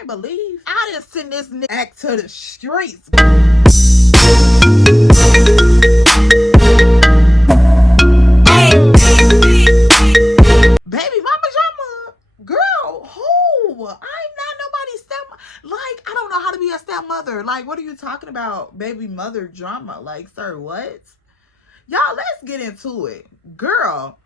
can't believe I didn't send this nigga back to the streets. Baby mama drama. Girl, who? I'm not nobody's stepmother. Like, I don't know how to be a stepmother. Like, what are you talking about? Baby mother drama. Like, sir, what? Y'all, let's get into it. Girl,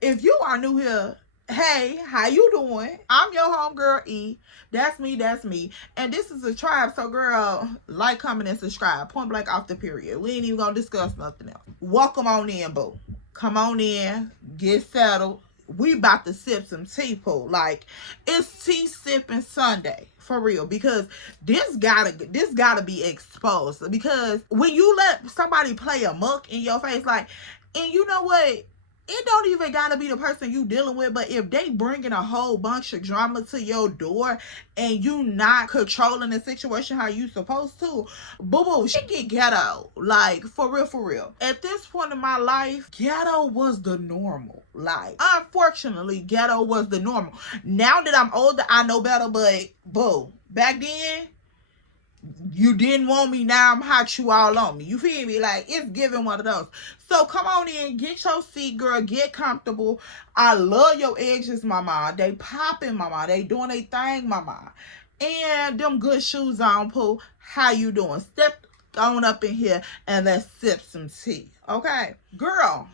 if you are new here, hey, how you doing? I'm your homegirl E. That's me. And this is a tribe. So, girl, like, comment, and subscribe. Point blank off the period. We ain't even gonna discuss nothing else. Welcome on in, boo. Come on in. Get settled. We about to sip some tea, poo. Like, it's tea sipping Sunday. For real, because this gotta be exposed. Because when you let somebody play a muck in your face, like, and you know what? It don't even gotta be the person you dealing with, but if they bringing a whole bunch of drama to your door and you not controlling the situation how you supposed to, boo-boo, she get ghetto. Like, for real. At this point in my life, ghetto was the normal. Like, unfortunately, ghetto was the normal. Now that I'm older, I know better, but, boo, back then, you didn't want me, now I'm hot, you all on me. You feel me? Like, it's giving one of those. So come on in, get your seat, girl, get comfortable. I love your edges, mama. They popping, mama. They doing their thing, mama. And them good shoes on, poo. How you doing? Step on up in here and let's sip some tea. Okay? Girl,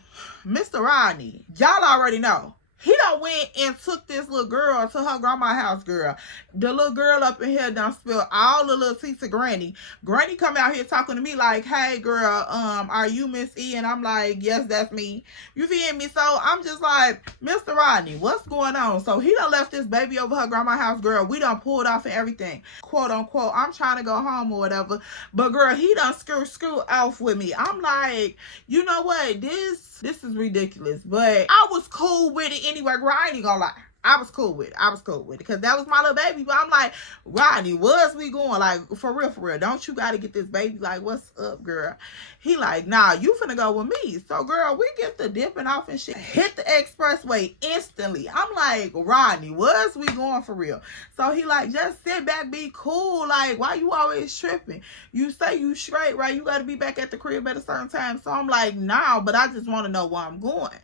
Mr. Rodney, y'all already know. He done went and took this little girl to her grandma's house, girl. The little girl up in here done spilled all the little tea to Granny. Granny come out here talking to me like, hey, girl, are you Miss E? And I'm like, yes, that's me. You feel me? So I'm just like, Mr. Rodney, what's going on? So he done left this baby over her grandma's house, girl. We done pulled off and everything. Quote, unquote, I'm trying to go home or whatever. But, girl, he done screw off with me. I'm like, you know what? This is ridiculous. But I was cool with it anyway, girl. I ain't even gonna lie. I was cool with it. Because that was my little baby. But I'm like, Rodney, where's we going? Like, for real. Don't you gotta get this baby? Like, what's up, girl? He like, nah, you finna go with me. So, girl, we get the dipping off and shit. Hit the expressway instantly. I'm like, Rodney, where's we going for real? So he like, just sit back, be cool. Like, why you always tripping? You say you straight, right? You gotta be back at the crib at a certain time. So I'm like, nah, but I just want to know where I'm going.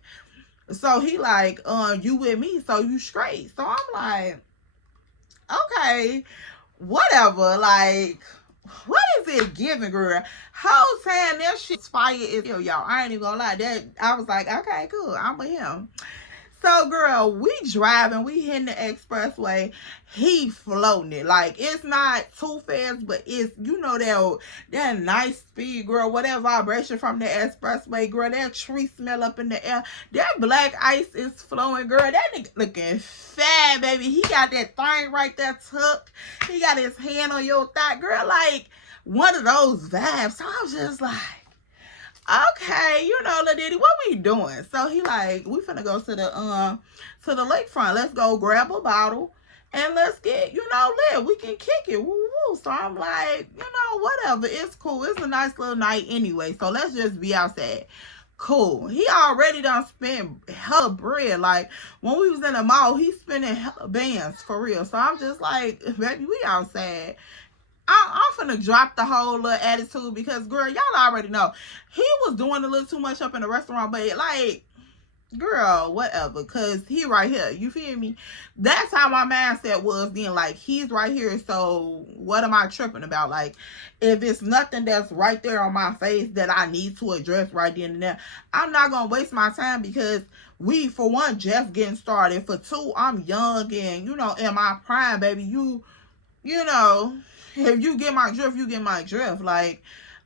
So he like, you with me, so you straight. So I'm like, okay, whatever. Like, what is it giving, girl? Whole saying that shit's fire is yo, y'all. I ain't even gonna lie. That I was like, okay, cool. I'm with him. So, girl, we driving, we hitting the expressway. He floating it. Like, it's not too fast, but it's, you know, that nice speed, girl. Whatever vibration from the expressway, girl. That tree smell up in the air. That black ice is flowing, girl. That nigga looking fat, baby. He got that thing right there tucked. He got his hand on your thigh, girl. Like, one of those vibes. So, I was just like, okay, you know, Lil Diddy, what we doing? So he like, we finna go to the lakefront. Let's go grab a bottle and let's get, you know, lit. We can kick it. Woo woo. So I'm like, you know, whatever. It's cool. It's a nice little night anyway. So let's just be outside. Cool. He already done spent hella bread. Like, when we was in the mall, he spending hella bands for real. So I'm just like, baby, we outside. I'm finna drop the whole little attitude because, girl, y'all already know. He was doing a little too much up in the restaurant, but, like, girl, whatever, because he right here. You feel me? That's how my mindset was then. Like, he's right here, so what am I tripping about? Like, if it's nothing that's right there on my face that I need to address right then and there, I'm not going to waste my time because we, for one, just getting started. For two, I'm young and, you know, in my prime, baby, you know, if you get my drift, you get my drift. Like,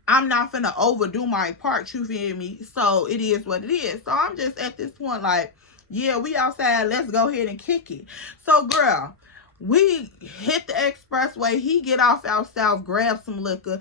I'm not finna overdo my part, you feel me? So, it is what it is. So, I'm just at this point like, yeah, we outside. Let's go ahead and kick it. So, girl, we hit the expressway. He get off out south, grab some liquor.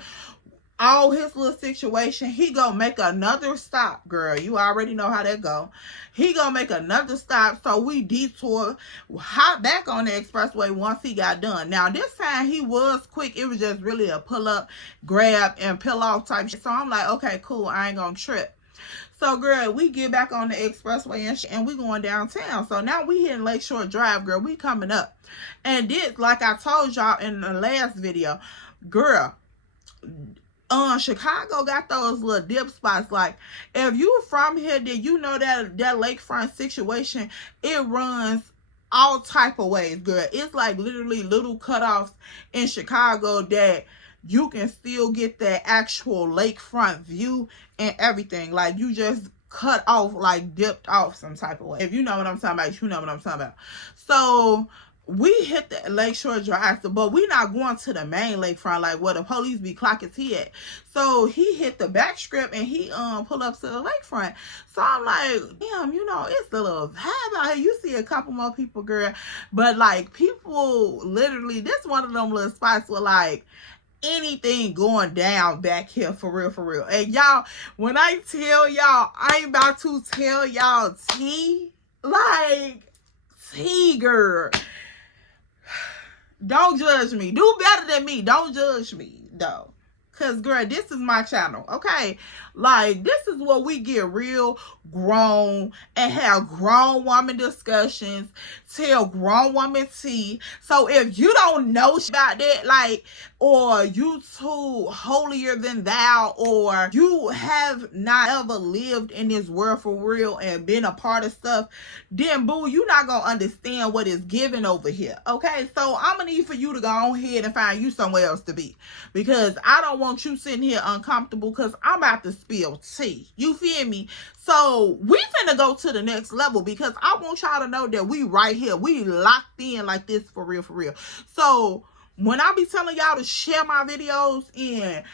All his little situation, he gonna make another stop, girl. You already know how that go. He gonna make another stop, so we detour, hop back on the expressway once he got done. Now, this time he was quick. It was just really a pull up, grab, and peel off type shit. So I'm like, okay, cool. I ain't gonna trip. So, girl, we get back on the expressway and we going downtown. So now we hitting Lakeshore Drive, girl. We coming up. And this, like I told y'all in the last video, girl, Chicago got those little dip spots. Like, if you from here, then you know that lakefront situation, it runs all type of ways, girl. It's like literally little cutoffs in Chicago that you can still get that actual lakefront view and everything. Like, you just cut off, like dipped off some type of way. If you know what I'm talking about, you know what I'm talking about. So we hit the Lakeshore Drive, but we not going to the main lakefront, like where the police be clocking T at. So he hit the back strip and he pull up to the lakefront. So I'm like, damn, you know, it's a little vibe out here. You see a couple more people, girl, but like people literally, this one of them little spots where like anything going down back here, for real, for real. And y'all, when I tell y'all, I ain't about to tell y'all tea, like tea, girl. Don't judge me. Do better than me. Don't judge me, though. Because, girl, this is my channel, okay? Like, this is where we get real grown and have grown woman discussions, tell grown woman tea. So, if you don't know about that, like, or you too holier than thou, or you have not ever lived in this world for real and been a part of stuff, then, boo, you're not going to understand what is given over here, okay? So, I'm going to need for you to go ahead and find you somewhere else to be. Because I don't want you sitting here uncomfortable because I'm about to spill tea. You feel me? So we finna go to the next level because I want y'all to know that we right here. We locked in like this for real, for real. So when I be telling y'all to share my videos and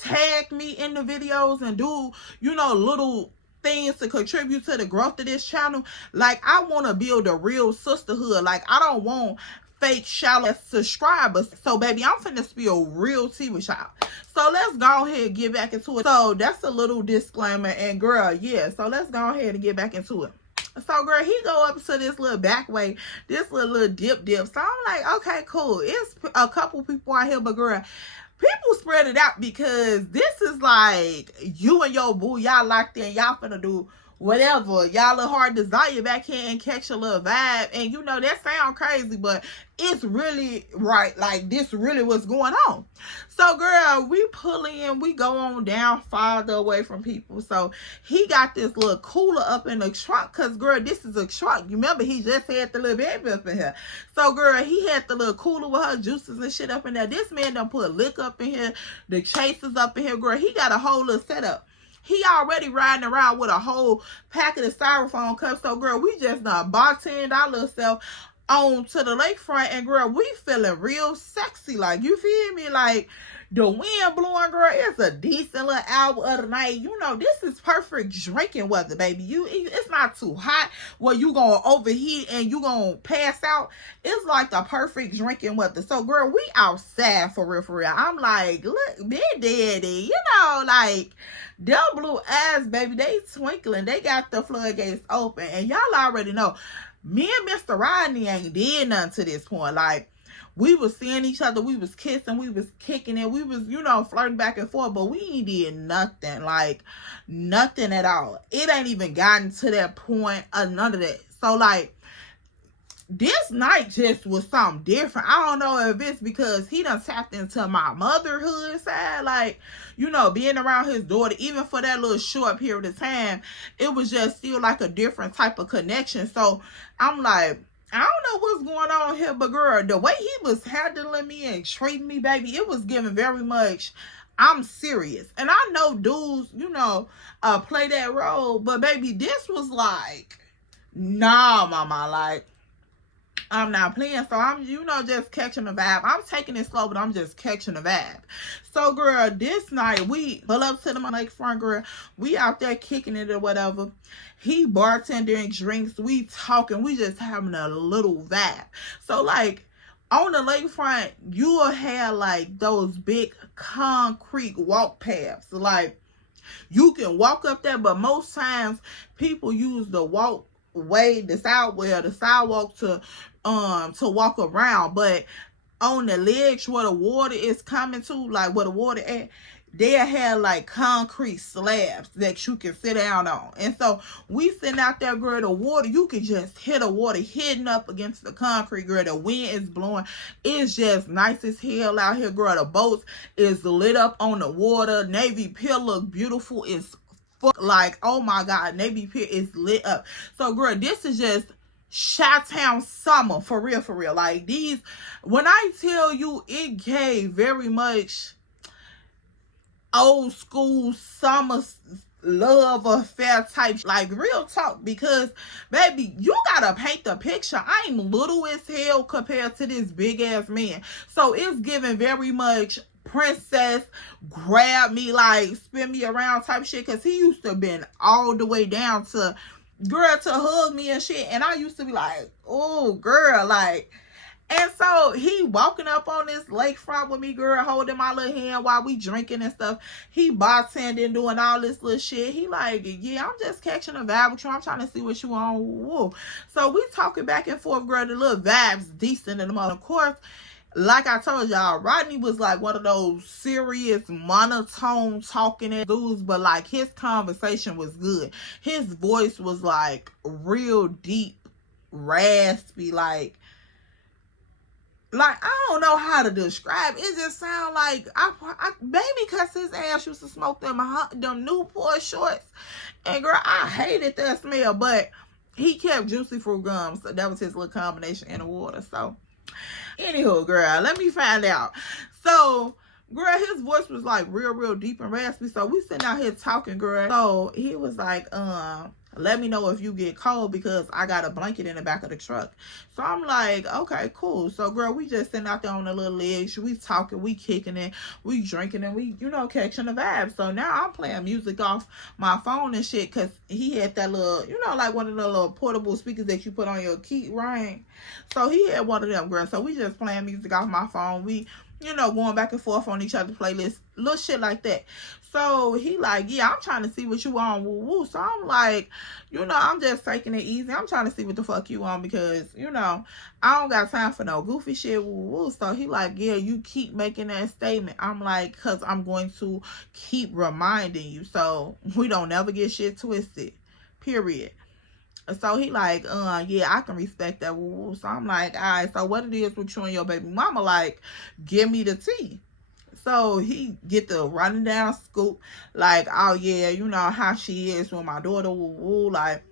tag me in the videos and do, you know, little things to contribute to the growth of this channel, like I want to build a real sisterhood. Like I don't want fake shallow subscribers. So baby, I'm finna spill real tea with y'all. So let's go ahead and get back into it. So that's a little disclaimer. And girl, yeah, so let's go ahead and get back into it. So girl, he go up to this little back way, this little dip. So I'm like, okay, cool. It's a couple people out here, but girl, people spread it out because this is like you and your boo, y'all locked in, y'all finna do whatever, y'all little hard desire back here and catch a little vibe. And you know, that sound crazy, but it's really right. Like, this really what's going on. So girl, we pull in, we go on down farther away from people. So he got this little cooler up in the trunk, because girl, this is a trunk. You remember, he just had the little baby up in here. So girl, he had the little cooler with her juices and shit up in there. This man done put liquor up in here, the chasers up in here. Girl, he got a whole little setup. He already riding around with a whole packet of styrofoam cups. So, girl, we just done bartended our little self on to the lakefront. And, girl, we feeling real sexy. Like, you feel me? Like, the wind blowing, girl. It's a decent little hour of the night. You know, this is perfect drinking weather, baby. It's not too hot where you gonna overheat and you gonna pass out. It's like the perfect drinking weather. So, girl, we outside for real, for real. I'm like, look, Big Daddy, you know, like, them blue eyes, baby, they twinkling. They got the floodgates open. And y'all already know, me and Mr. Rodney ain't did nothing to this point. Like, we was seeing each other, we was kissing, we was kicking it, we was, you know, flirting back and forth, but we ain't did nothing. Like, nothing at all. It ain't even gotten to that point of none of that. So, like, this night just was something different. I don't know if it's because he done tapped into my motherhood side. Like, you know, being around his daughter, even for that little short period of time, it was just still like a different type of connection. So, I'm like, I don't know what's going on here, but girl, the way he was handling me and treating me, baby, it was giving very much, I'm serious. And I know dudes, you know, play that role, but baby, this was like, nah, mama, like, I'm not playing. So I'm, you know, just catching the vibe. I'm taking it slow, but I'm just catching the vibe. So, girl, this night we pull up to the lakefront, girl. We out there kicking it or whatever. He bartending drinks. We talking. We just having a little vibe. So, like, on the lakefront, you will have like those big concrete walk paths. Like, you can walk up there, but most times people use the the sidewalk to walk around. But on the ledge where the water is coming to, like where the water at, they had like concrete slabs that you can sit down on. And so we sitting out there, girl, the water, you can just hear the water hitting up against the concrete, girl. The wind is blowing. It's just nice as hell out here, girl. The boats is lit up on the water. Navy Pier look beautiful. It's like, oh my God, Navy Pier is lit up. So, girl, this is just Chi-Town summer, for real, for real. Like, these, when I tell you, it gave very much old school summer love affair type, like, real talk. Because baby, you gotta paint the picture. I'm little as hell compared to this big ass man, so it's giving very much princess grab me, like spin me around type shit. Because he used to been all the way down to, girl, to hug me and shit, and I used to be like, oh girl, like. And so he walking up on this lakefront with me, girl, holding my little hand while we drinking and stuff. He bartending, doing all this little shit. He like, yeah, I'm just catching a vibe with you. I'm trying to see what you on. Woo. So we talking back and forth, girl. The little vibes decent in the mother. Of course, like I told y'all, Rodney was like one of those serious monotone talking dudes, but like his conversation was good. His voice was like real deep, raspy, like I don't know how to describe it. It just sound like baby, cause his ass used to smoke them Newport shorts, and girl, I hated that smell. But he kept juicy fruit gums, so that was his little combination in the water. So anywho, girl, let me find out. So girl, his voice was like real deep and raspy. So we sitting out here talking, girl. So he was like, let me know if you get cold because I got a blanket in the back of the truck. So I'm like, okay, cool. So girl, we just sitting out there on the little ledge. We talking, we kicking it, we drinking, and we, catching the vibe. So now I'm playing music off my phone and shit, because he had that little, like one of the little portable speakers that you put on your key ring. So he had one of them, girl. So we just playing music off my phone. We, going back and forth on each other's playlists, little shit like that. So he like, yeah, I'm trying to see what you on, woo woo. So I'm like, I'm just taking it easy. I'm trying to see what the fuck you on, because, I don't got time for no goofy shit, woo woo. So he like, yeah, you keep making that statement. I'm like, cause I'm going to keep reminding you, so we don't never get shit twisted, period. So he like, yeah, I can respect that, woo woo. So I'm like, all right, so what it is with you and your baby mama, like, give me the tea. So he get the running down scoop, like, oh yeah, how she is with my daughter, woo woo. Like,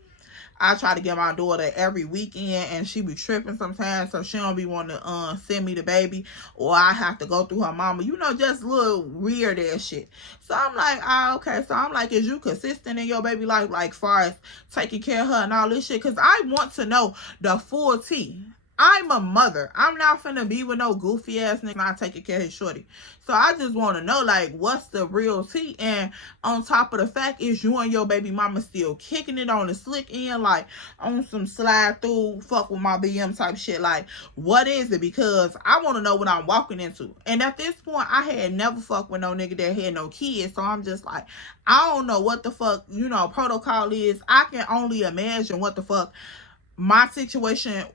I try to get my daughter every weekend, and she be tripping sometimes, so she don't be wanting to send me the baby, or I have to go through her mama, just little weird ass shit. So I'm like, okay. So I'm like, is you consistent in your baby life, like far as taking care of her and all this shit? Because I want to know the full tea. I'm a mother. I'm not finna be with no goofy ass nigga not taking care of his shorty. So I just want to know, like, what's the real tea? And on top of the fact is, you and your baby mama still kicking it on the slick end, like on some slide through, fuck with my BM type shit. Like, what is it? Because I want to know what I'm walking into. And at this point, I had never fucked with no nigga that had no kids. So I'm just like, I don't know what the fuck, protocol is. I can only imagine what the fuck my situation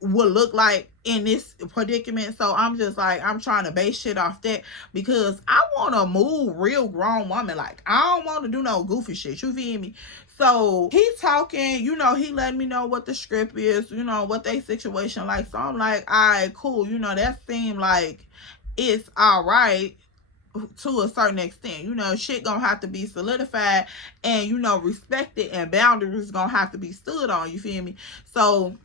would look like in this predicament. So I'm just like, I'm trying to base shit off that, because I want to move real grown woman. Like, I don't want to do no goofy shit, you feel me? So he talking, he letting me know what the script is, what they situation like. So I'm like, all right, cool, that seemed like it's all right to a certain extent. Shit gonna have to be solidified, and respected, and boundaries gonna have to be stood on, you feel me? So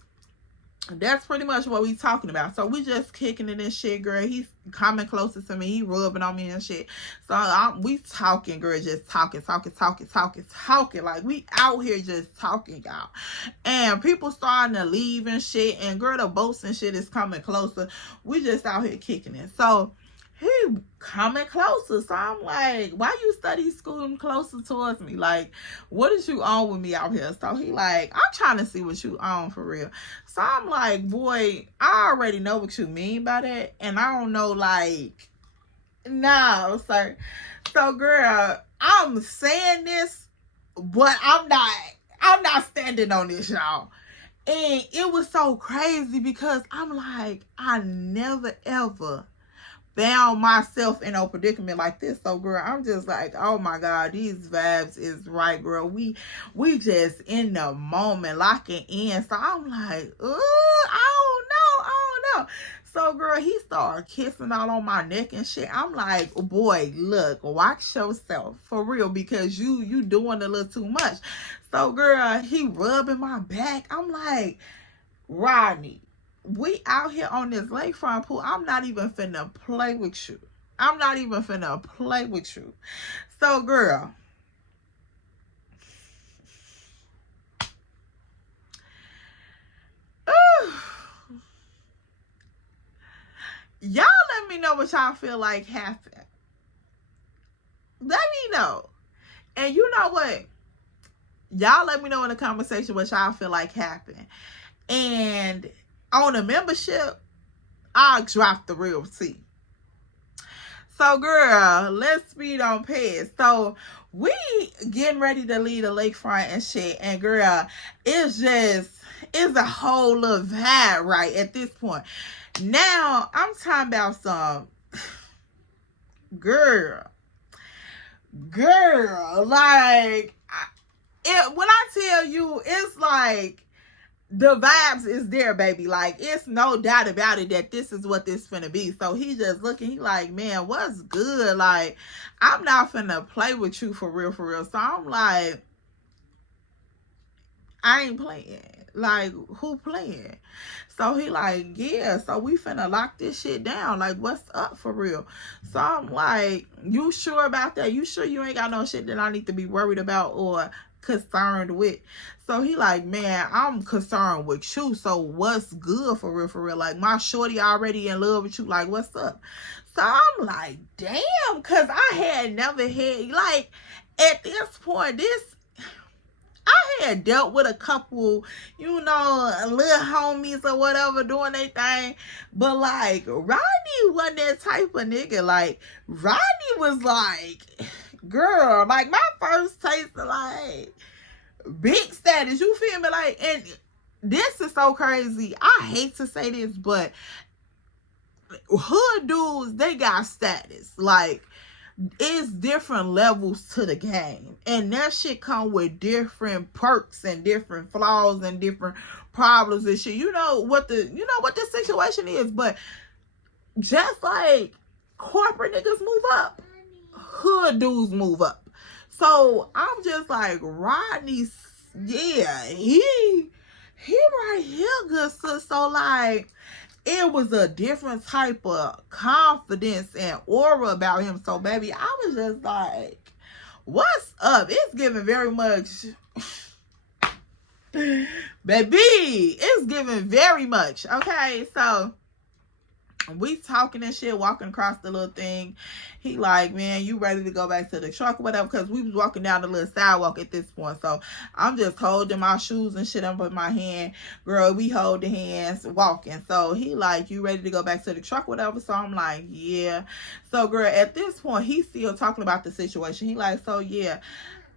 that's pretty much what we talking about. So we just kicking it and shit, girl. He's coming closer to me. He rubbing on me and shit. So we talking, girl, just talking. Like, we out here just talking, y'all. And people starting to leave and shit. And girl, the boats and shit is coming closer. We just out here kicking it. So he coming closer. So I'm like, why you study scooting closer towards me? Like, what is you on with me out here? So he like, I'm trying to see what you on for real. So I'm like, boy, I already know what you mean by that. And I don't know, like, no, sir. So girl, I'm saying this, but I'm not standing on this, y'all. And it was so crazy, because I'm like, I never ever, found myself in a predicament like this. So girl, I'm just like, oh my God, these vibes is right, girl. We just in the moment, locking in. So I'm like, I don't know. So girl, he started kissing all on my neck and shit. I'm like, boy, look, watch yourself for real, because you doing a little too much. So girl, he rubbing my back. I'm like, Rodney, we out here on this lakefront pool. I'm not even finna play with you. So girl, y'all let me know what y'all feel like happened. Let me know. And you know what? Y'all let me know in the conversation what y'all feel like happened. And on the membership, I'll drop the real tea. So girl, let's speed on past. So we getting ready to leave the lakefront and shit. And girl, it's a whole little vibe right at this point. Now, I'm talking about some girl, like, when I tell you, it's like, the vibes is there, baby. Like, it's no doubt about it that this is what this finna be. So he just looking, he like, man, what's good? Like, I'm not finna play with you for real. So I'm like, I ain't playing. Like, who playing? So he like, yeah, so we finna lock this shit down. Like, what's up for real? So I'm like, you sure about that? You sure you ain't got no shit that I need to be worried about or concerned with? So he like, man, I'm concerned with you. So what's good for real? Like, my shorty already in love with you. Like, what's up? So I'm like, damn, because I had never had, like, at this point, I had dealt with a couple, little homies or whatever doing their thing. But, like, Rodney wasn't that type of nigga. Like, Rodney was like, girl, like, my first taste of, like, big status. You feel me? Like, and this is so crazy. I hate to say this, but hood dudes, they got status. Like, it's different levels to the game, and that shit come with different perks and different flaws and different problems and shit. You know what the situation is, but just like corporate niggas move up, hood dudes move up. So I'm just like, Rodney's, yeah, he right here, good sis. So like, it was a different type of confidence and aura about him. So, baby, I was just like, what's up? It's giving very much, baby, it's giving very much. Okay, so we talking and shit, walking across the little thing. He like, man, you ready to go back to the truck or whatever? Because we was walking down the little sidewalk at this point. So I'm just holding my shoes and shit up in my hand. Girl, we hold the hands walking. So he like, you ready to go back to the truck or whatever? So I'm like, yeah. So girl, at this point, he's still talking about the situation. He like, so yeah,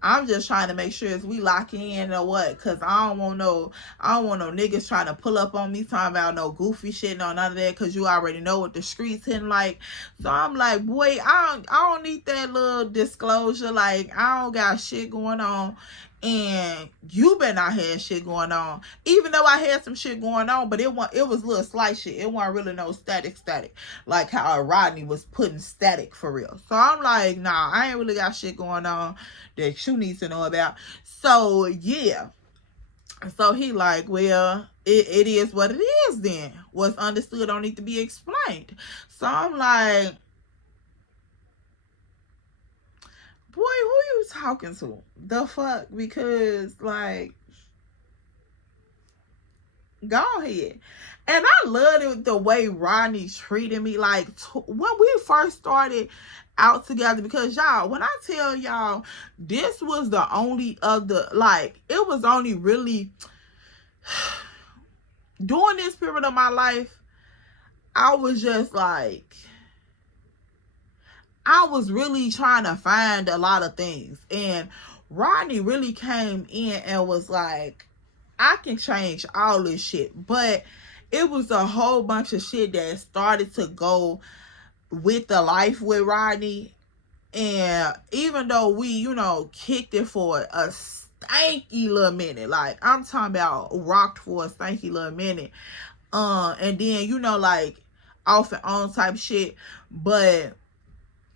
I'm just trying to make sure as we lock in or what, because I don't want no niggas trying to pull up on me talking about no goofy shit, no none of that, because you already know what the streets hitting like. So I'm like, boy, I don't need that little disclosure. Like, I don't got shit going on, and you been out here shit going on. Even though I had some shit going on, but it was little slight shit. It wasn't really no static. Like how Rodney was putting static for real. So I'm like, nah, I ain't really got shit going on that you need to know about. So yeah. So he like, well, it is what it is then. What's understood don't need to be explained. So I'm like, boy, who you talking to? The fuck? Because, like, go ahead. And I loved it, the way Rodney treated me. Like, when we first started out together, because y'all, when I tell y'all, this was the only other, like, it was only really during this period of my life, I was just like, I was really trying to find a lot of things, and Rodney really came in and was like, I can change all this shit. But it was a whole bunch of shit that started to go with the life with Rodney. And even though we, you know, kicked it for a stanky little minute, like I'm talking about rocked for a stanky little minute, and then, you know, like off and on type shit, but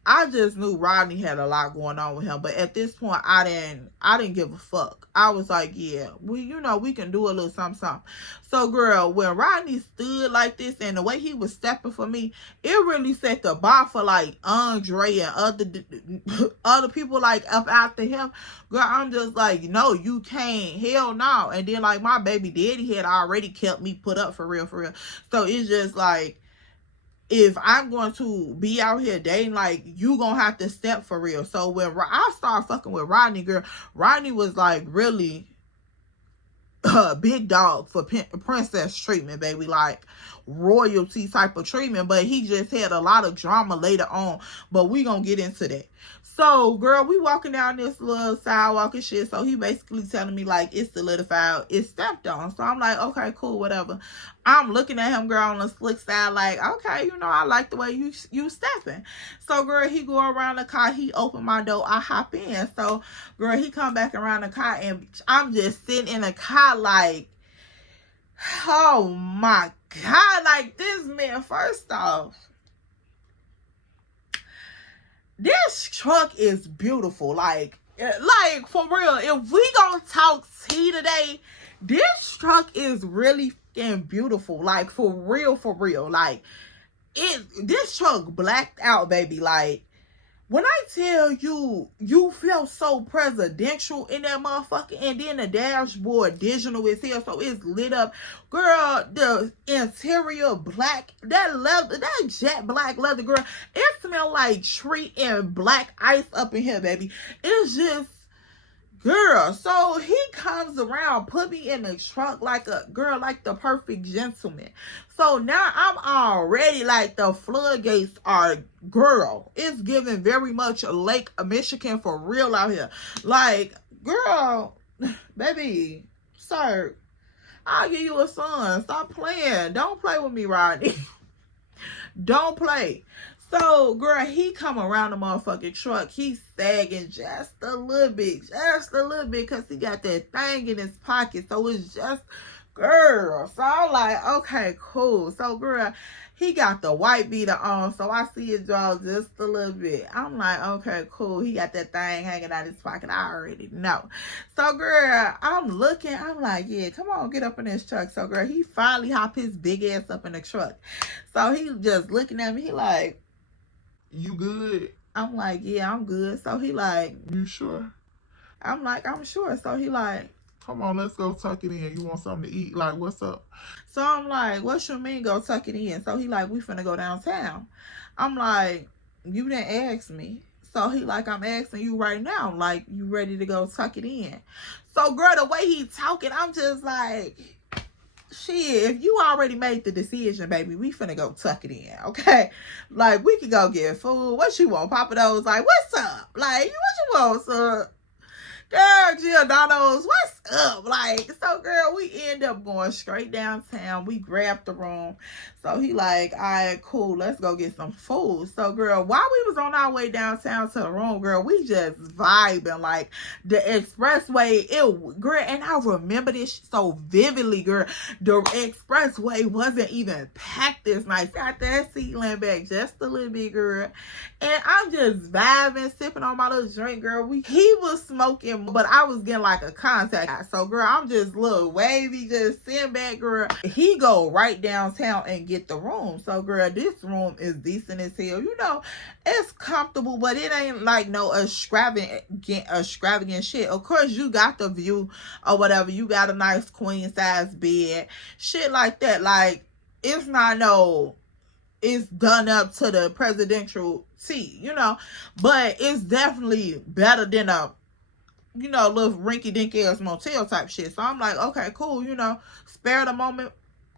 I just knew Rodney had a lot going on with him. But at this point, I didn't give a fuck. I was like, yeah, you know, we can do a little something. So, girl, when Rodney stood like this and the way he was stepping for me, it really set the bar for like Andre and other people like up after him. Girl, I'm just like, no, you can't. Hell no. And then like my baby daddy had already kept me put up for real. So it's just like, if I'm going to be out here dating, like, you gonna have to step for real. So when I started fucking with Rodney, girl, Rodney was like really big dog for princess treatment, baby, like royalty type of treatment. But he just had a lot of drama later on, but we gonna get into that. So, girl, we walking down this little sidewalk and shit. So he basically telling me like it's solidified, it's stepped on. So I'm like, okay, cool, whatever. I'm looking at him, girl, on the slick side, like, okay, you know, I like the way you stepping. So, girl, he go around the car, he open my door, I hop in. So, girl, he come back around the car, and I'm just sitting in the car like, oh my God, like this man, first off, this truck is beautiful. Like for real, if we gonna talk tea today, this truck is really fucking beautiful. Like for real. Like this truck blacked out, baby. Like when I tell you, you feel so presidential in that motherfucker, and then the dashboard digital is here, so it's lit up. Girl, the interior black, that leather, that jet black leather, girl, it smell like tree and black ice up in here, baby. It's just, girl, so he comes around, put me in the trunk like a girl, like the perfect gentleman. So now I'm already like the floodgates are, girl, it's giving very much Lake Michigan for real out here. Like, girl, baby, sir, I'll give you a son. Stop playing. Don't play with me, Rodney. Don't play. So, girl, he come around the motherfucking truck. He's sagging just a little bit, because he got that thing in his pocket. So, it's just, girl. So, I'm like, okay, cool. So, girl, he got the white beater on. So, I see his jaw just a little bit. I'm like, okay, cool. He got that thing hanging out his pocket. I already know. So, girl, I'm looking. I'm like, yeah, come on, get up in this truck. So, girl, he finally hop his big ass up in the truck. So, he just looking at me. He like, you good? I'm like, yeah, I'm good. So he like, you sure? I'm like, I'm sure. So he like, come on, let's go tuck it in. You want something to eat? Like, what's up? So I'm like, what you mean go tuck it in? So he like, we finna go downtown. I'm like, you didn't ask me. So he like, I'm asking you right now. Like, you ready to go tuck it in? So, girl, the way he talking, I'm just like, shit, if you already made the decision, baby, we finna go tuck it in, okay? Like, we can go get food. What you want? Papa Do's like, what's up? Like, what you want, sir? Girl, Giordano's, what's up? Like, so, girl, we end up going straight downtown. We grabbed the room. So, he like, all right, cool, let's go get some food. So, girl, while we was on our way downtown to the room, girl, we just vibing. Like, the expressway, girl, and I remember this so vividly, girl. The expressway wasn't even packed this night. Got that seat laying back just a little bit, girl. And I'm just vibing, sipping on my little drink, girl. He was smoking, but I was getting like a contact. So, girl, I'm just a little wavy, just sitting back, girl. He go right downtown and get the room. So, girl, this room is decent as hell. You know, it's comfortable, but it ain't like no extravagant shit. Of course, you got the view or whatever. You got a nice queen size bed, shit like that. Like, it's not no, it's done up to the presidential T, you know, but it's definitely better than a, you know, little rinky-dinky ass motel type shit. So I'm like, okay, cool, you know, spare the moment,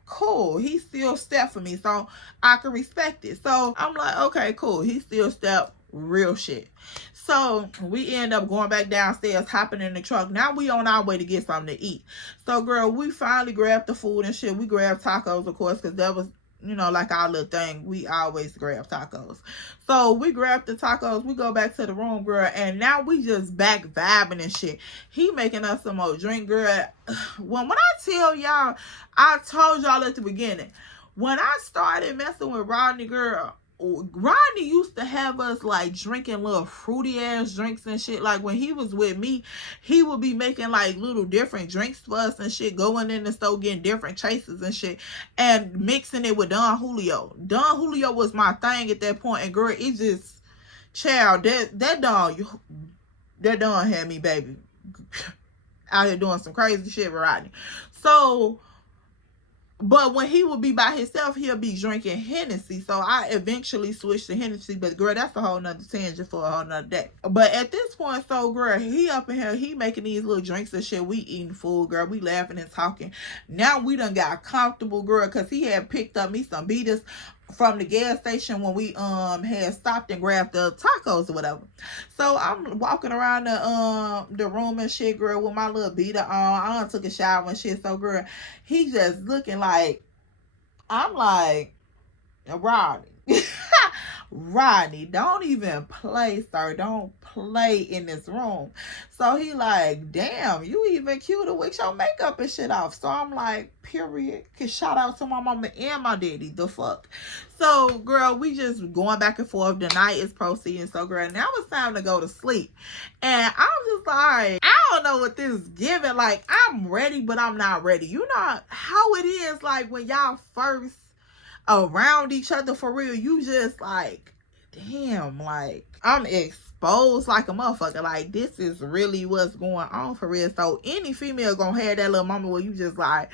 cool. He still stepped for me, so I can respect it. So I'm like, okay, cool. He still stepped, real shit. So we end up going back downstairs, hopping in the truck. Now we on our way to get something to eat. So, girl, we finally grabbed the food and shit. We grabbed tacos, of course, because that was you know, like our little thing, we always grab tacos. So we grab the tacos, we go back to the room, girl, and now we just back vibing and shit. He making us some more drink, girl. When I tell y'all, I told y'all at the beginning, when I started messing with Rodney, girl, Rodney used to have us like drinking little fruity ass drinks and shit. Like when he was with me, he would be making like little different drinks for us and shit, going in the store getting different chases and shit, and mixing it with Don Julio. Don Julio was my thing at that point, and girl, it just, child, that Don had me, baby, out here doing some crazy shit with Rodney. So, but when he would be by himself, he'll be drinking Hennessy. So I eventually switched to Hennessy. But girl, that's a whole nother tangent for a whole nother day. But at this point, so girl, he up in here, he making these little drinks and shit. We eating food, girl. We laughing and talking. Now we done got comfortable, girl, because he had picked up me some beaters from the gas station when we had stopped and grabbed the tacos or whatever. So I'm walking around the room and shit, girl, with my little beater on. I done took a shower and shit. So girl, he just looking like, I'm like, Rodney, Rodney, don't even play, sir. Don't play in this room. So he like, damn, you even cuter with your makeup and shit off. So I'm like, period. Cause shout out to my mama and my daddy. The fuck. So girl, we just going back and forth. The night is proceeding. So girl, now it's time to go to sleep. And I'm just like, I don't know what this is giving. Like, I'm ready, but I'm not ready. You know how it is, like when y'all first around each other for real, you just like, damn, like I'm exposed like a motherfucker. Like, this is really what's going on for real. So any female gonna have that little moment where you just like,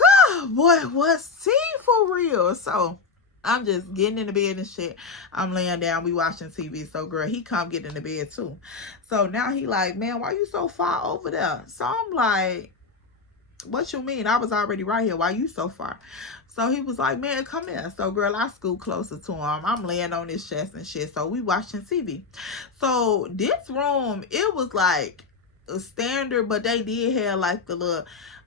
oh, boy, what's tea for real? So I'm just getting in the bed and shit. I'm laying down, we watching TV. So girl, he come get in the bed too. So now he like, man, why you so far over there? So I'm like, what you mean? I was already right here. Why you so far? So he was like, man, come here. So girl, I scoot closer to him. I'm laying on his chest and shit. So we watching TV. So this room, it was like a standard, but they did have like the little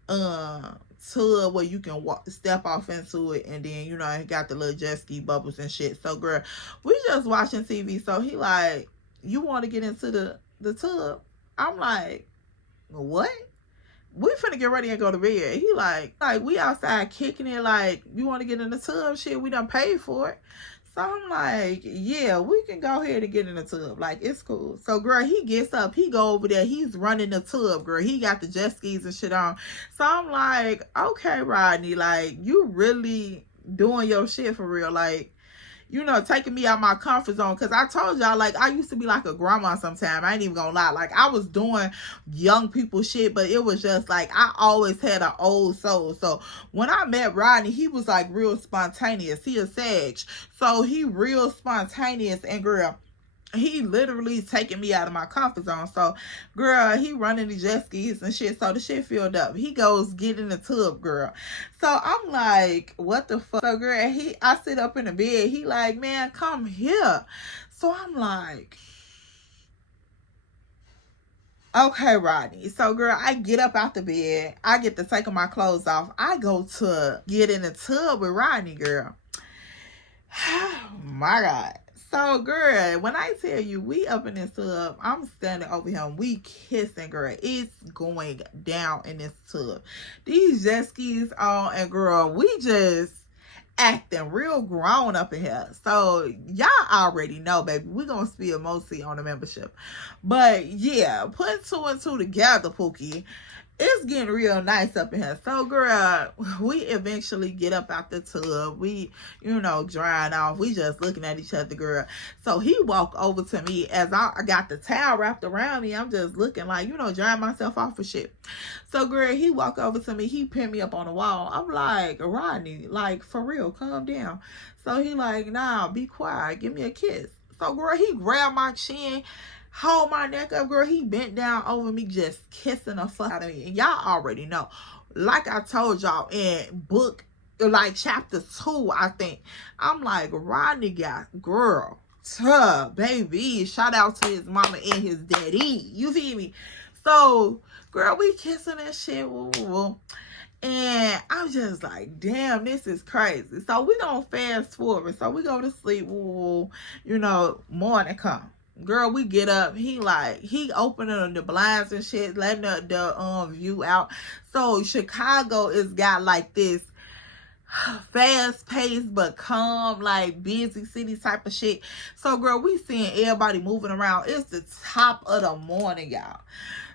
tub where you can step off into it, and then, you know, it got the little jet ski bubbles and shit. So girl, we just watching TV. So he like, you want to get into the tub? I'm like, what? We finna get ready and go to bed. He like we outside kicking it, like, you want to get in the tub? Shit, we done paid for it. So I'm like, yeah, we can go ahead and get in the tub. Like, it's cool. So girl, he gets up, he go over there, he's running the tub, girl. He got the jet skis and shit on. So I'm like, okay, Rodney, like, you really doing your shit for real. Like, you know, taking me out my comfort zone. Because I told y'all, like, I used to be like a grandma sometimes. I ain't even gonna lie. Like, I was doing young people shit, but it was just like, I always had an old soul. So when I met Rodney, he was like real spontaneous. He a Sag. So he real spontaneous. And girl, he literally taking me out of my comfort zone. So girl, he running the jet skis and shit. So the shit filled up. He goes get in the tub, girl. So I'm like, what the fuck? So girl, I sit up in the bed. He like, man, come here. So I'm like, okay, Rodney. So girl, I get up out the bed. I get to taking my clothes off. I go to get in the tub with Rodney, girl. My God. So girl, when I tell you we up in this tub, I'm standing over him, we kissing, girl. It's going down in this tub. These jet skis on, and girl, we just acting real grown up in here. So y'all already know, baby, we gonna spill mostly on the membership. But yeah, putting two and two together, Pookie, it's getting real nice up in here. So girl, we eventually get up out the tub. We, you know, drying off. We just looking at each other, girl. So he walked over to me as I got the towel wrapped around me. I'm just looking like, you know, drying myself off for shit. So girl, he walked over to me. He pinned me up on the wall. I'm like, Rodney, like, for real, calm down. So he like, nah, be quiet. Give me a kiss. So girl, he grabbed my chin, hold my neck up, girl. He bent down over me, just kissing the fuck out of me. And y'all already know, like I told y'all in book, like chapter 2, I think, I'm like, Rodney got, girl, baby, shout out to his mama and his daddy. You feel me? So girl, we kissing and shit. Woo, woo, woo. And I'm just like, damn, this is crazy. So we gonna fast forward. So we go to sleep. Ooh, you know, morning come. Girl, we get up. He opening the blinds and shit, letting the view out. So Chicago is got like this fast paced but calm, like busy city type of shit. So girl, we seeing everybody moving around. It's the top of the morning, y'all.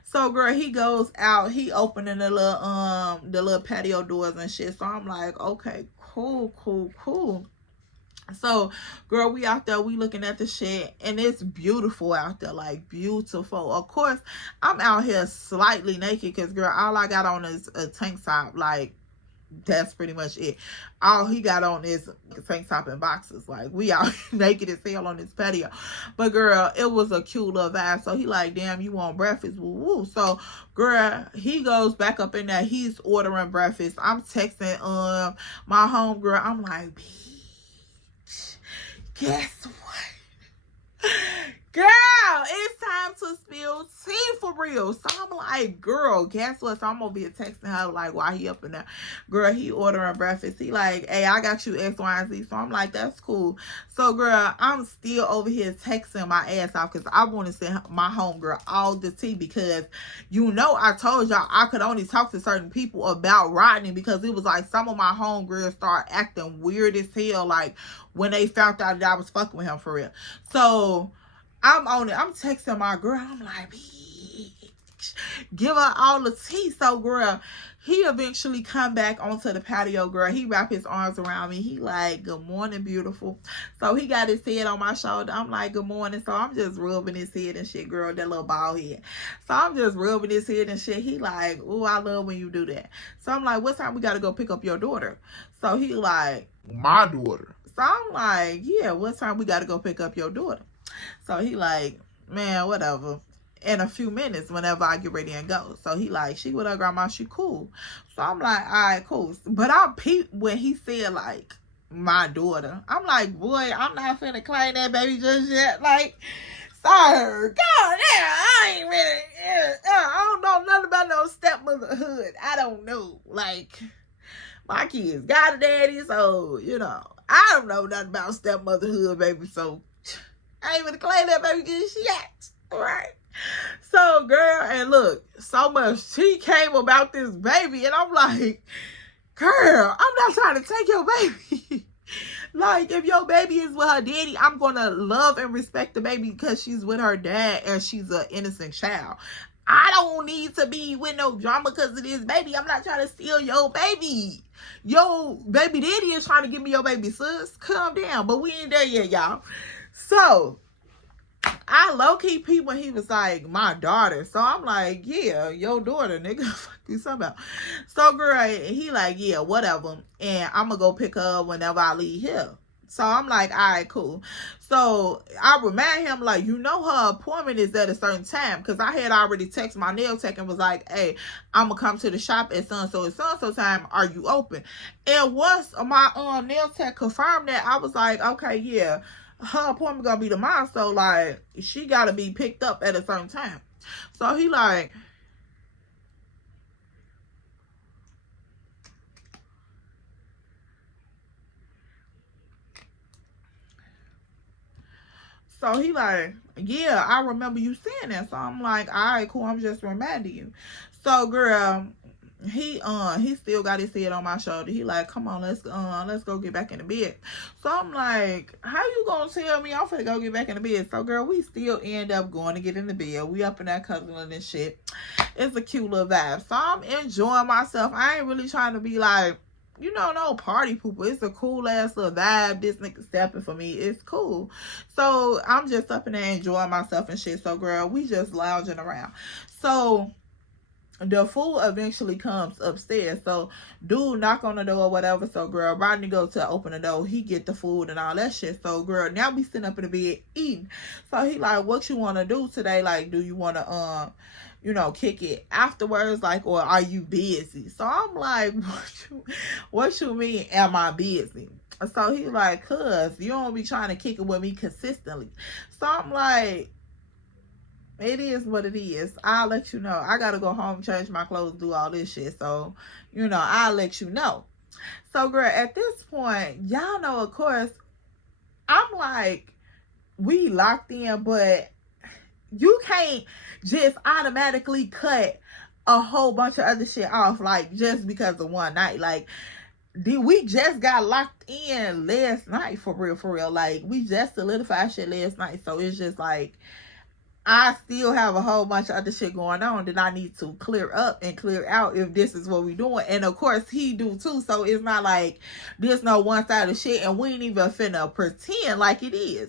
So girl, he goes out, he opening the little patio doors and shit. So I'm like, okay, cool. So girl, we out there, we looking at the shit, and it's beautiful out there, like beautiful. Of course, I'm out here slightly naked because girl, all I got on is a tank top. Like, that's pretty much it. All he got on is tank top and boxes. Like, we out naked as hell on this patio. But girl, it was a cute little vibe. So he like, damn, you want breakfast? Woo woo. So girl, he goes back up in there. He's ordering breakfast. I'm texting my home girl. I'm like, bitch, guess what? Girl, it's time to spill tea for real. So I'm like, girl, guess what? So I'm over here texting her, like, why he up in there? Girl, he ordering breakfast. He like, hey, I got you X, Y, and Z. So I'm like, that's cool. So, girl, I'm still over here texting my ass off because I want to send my homegirl all the tea because, you know, I told y'all I could only talk to certain people about Rodney because it was like some of my homegirls start acting weird as hell, like, when they found out that I was fucking with him for real. So I'm on it. I'm texting my girl. I'm like, bitch, give her all the tea. So, girl, he eventually come back onto the patio, girl. He wrap his arms around me. He like, good morning, beautiful. So he got his head on my shoulder. I'm like, good morning. So I'm just rubbing his head and shit, girl, that little bald head. So I'm just rubbing his head and shit. He like, oh, I love when you do that. So I'm like, what time we got to go pick up your daughter? So he like, my daughter. So I'm like, yeah, what time we got to go pick up your daughter? So he like, man, whatever. In a few minutes, whenever I get ready and go. So he like, she with her grandma, she cool. So I'm like, all right, cool. But I peeped when he said like, my daughter. I'm like, boy, I'm not finna claim that baby just yet. Like, sir, God damn, I ain't really, I don't know nothing about no stepmotherhood. I don't know. Like, my kids got a daddy, so, you know, I don't know nothing about stepmotherhood, baby. So I ain't gonna claim that baby just yet. Right. So, girl, and look, so much tea came about this baby, and I'm like, girl, I'm not trying to take your baby. Like, if your baby is with her daddy, I'm gonna love and respect the baby because she's with her dad and she's an innocent child. I don't need to be with no drama because of this baby. I'm not trying to steal your baby. Your baby daddy is trying to give me your baby, sis. Calm down. But we ain't there yet, y'all. So, I low-key peeped when he was like, my daughter. So I'm like, yeah, your daughter, nigga. Fuck you talking about. So, girl, he like, yeah, whatever. And I'm going to go pick her up whenever I leave here. So I'm like, all right, cool. So I remind him, like, you know her appointment is at a certain time. Because I had already texted my nail tech and was like, hey, I'm going to come to the shop at so-and-so at so-and-so time. Are you open? And once my nail tech confirmed that, I was like, okay, yeah. Her appointment gonna be tomorrow, so like she gotta be picked up at a certain time. So he like, yeah, I remember you saying that. So I'm like, all right, cool. I'm just reminding you. So, girl, he still got his head on my shoulder. He like, come on, let's go get back in the bed. So I'm like, how you gonna tell me I'm finna go get back in the bed? So, girl, we still end up going to get in the bed. We up in that cuddling and shit. It's a cute little vibe. So I'm enjoying myself. I ain't really trying to be like, you know, no party pooper. It's a cool ass little vibe. This nigga stepping for me. It's cool. So I'm just up in there enjoying myself and shit. So, girl, we just lounging around. So the food eventually comes upstairs. So dude knock on the door or whatever. So, girl, Rodney goes to open the door. He get the food and all that shit. So, girl, now we sitting up in the bed eating. So he like, what you want to do today? Like, do you want to you know, kick it afterwards, like, or are you busy? So I'm like, what you mean, am I busy? So he like, cuz you don't be trying to kick it with me consistently. So I'm like, It is what it is. I'll let you know. I gotta go home, change my clothes, do all this shit. So, I'll let you know. So, girl, at this point, y'all know, of course, I'm like, we locked in, but you can't just automatically cut a whole bunch of other shit off, like, just because of one night. Like, we just got locked in last night, for real. Like, we just solidified shit last night. So, it's just like, I still have a whole bunch of other shit going on that I need to clear up and clear out if this is what we doing. And of course he do too. So it's not like there's no one side of shit and we ain't even finna pretend like it is.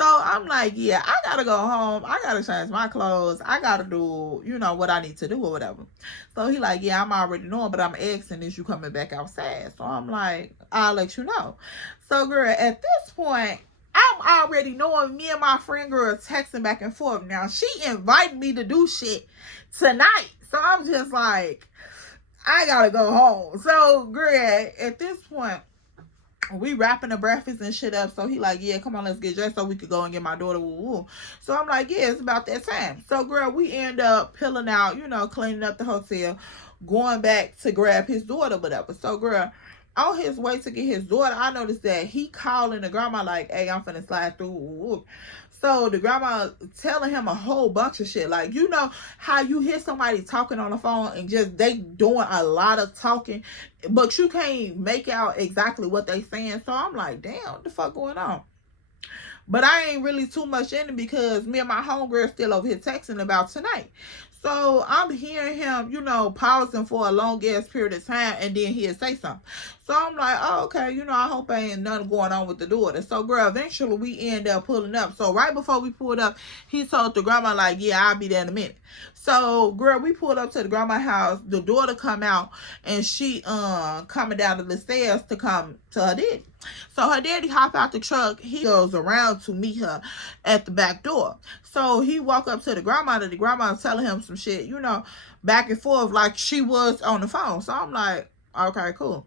So I'm like, yeah, I gotta go home. I gotta change my clothes. I gotta do, what I need to do or whatever. So he like, yeah, I'm already knowing, but I'm asking, is you coming back outside? So I'm like, I'll let you know. So girl, at this point, I'm already knowing, me and my friend girl texting back and forth. Now, she invited me to do shit tonight. So I'm just like, I gotta go home. So, girl, at this point, we wrapping the breakfast and shit up. So he like, yeah, come on, let's get dressed so we could go and get my daughter woo-woo. So I'm like, yeah, it's about that time. So, girl, we end up peeling out, cleaning up the hotel, going back to grab his daughter, whatever. So, girl, on his way to get his daughter, I noticed that he calling the grandma like, hey, I'm finna slide through. So the grandma telling him a whole bunch of shit. Like, how you hear somebody talking on the phone and just they doing a lot of talking, but you can't make out exactly what they saying. So I'm like, damn, what the fuck going on? But I ain't really too much in it because me and my homegirl still over here texting about tonight. So I'm hearing him, pausing for a long ass period of time, and then he'll say something. So I'm like, oh, okay, I hope ain't nothing going on with the daughter. So, girl, eventually we end up pulling up. So right before we pulled up, he told the grandma, like, yeah, I'll be there in a minute. So, girl, we pulled up to the grandma's house. The daughter come out, and she coming down the stairs to come to her daddy. So her daddy hop out the truck. He goes around to meet her at the back door. So he walk up to the grandma, and the grandma telling him some shit, back and forth like she was on the phone. So I'm like, okay, cool.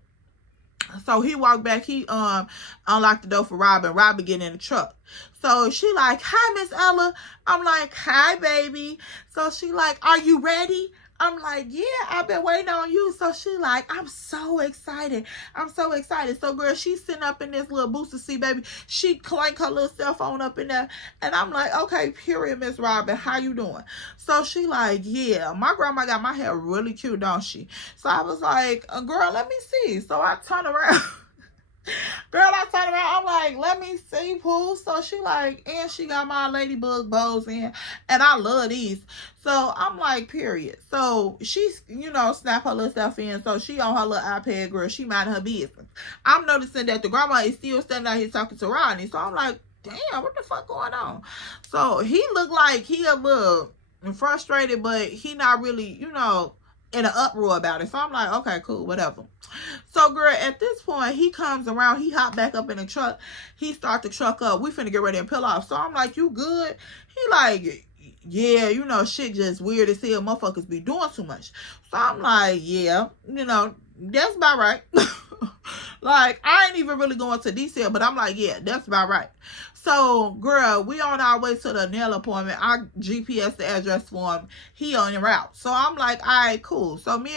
So he walked back. He unlocked the door for Robin. Robin get in the truck. So she like, hi, Miss Ella. I'm like, hi, baby. So she like, are you ready? I'm like, yeah, I've been waiting on you. So she like, I'm so excited. I'm so excited. So, girl, she's sitting up in this little booster seat, baby. She clank her little cell phone up in there. And I'm like, okay, period, Miss Robin. How you doing? So she like, yeah, my grandma got my hair really cute, don't she? So I was like, girl, let me see. So I turn around. Girl, I turn around, I'm like, let me see, Pooh. So she like, and she got my ladybug bows in, and I love these. So I'm like, period. So she's, snap her little stuff in. So she on her little iPad, girl. She minding her business. I'm noticing that the grandma is still standing out here talking to Rodney. So I'm like, damn, what the fuck going on? So he looked like he a little frustrated, but he not really, in an uproar about it. So I'm like, okay, cool, whatever. So, girl, at this point, he comes around. He hop back up in the truck. He start the truck up. We finna get ready and peel off. So I'm like, you good? He like, yeah, shit just weird as hell. Motherfuckers be doing too much. So I'm like, yeah, that's about right. Like, I ain't even really going to detail, but I'm like, yeah, that's about right. So, girl, we on our way to the nail appointment. I GPS the address for him. He on the route. So I'm like, all right, cool. So me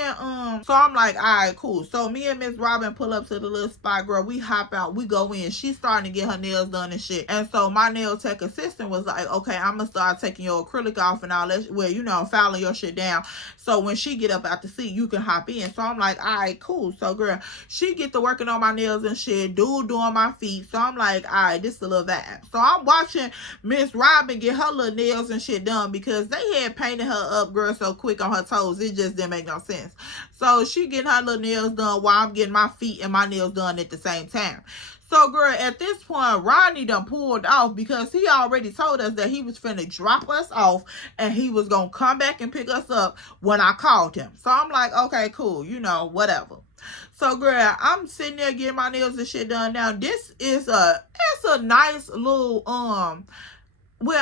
and Miss Robin pull up to the little spot, girl. We hop out. We go in. She's starting to get her nails done and shit. And so my nail tech assistant was like, okay, I'm gonna start taking your acrylic off and all that. Well, filing your shit down. So when she get up out the seat, you can hop in. So I'm like, all right, cool. So, girl, she get to working on my nails and shit. Dude doing my feet. So I'm like, all right, this is a little vibe. So I'm watching Miss Robin get her little nails and shit done because they had painted her up, girl, so quick on her toes. It just didn't make no sense. So she getting her little nails done while I'm getting my feet and my nails done at the same time. So, girl, at this point, Rodney done pulled off because he already told us that he was finna drop us off and he was gonna come back and pick us up when I called him. So I'm like, okay, cool, whatever. So, girl, I'm sitting there getting my nails and shit done. Now, this is it's a nice little, well,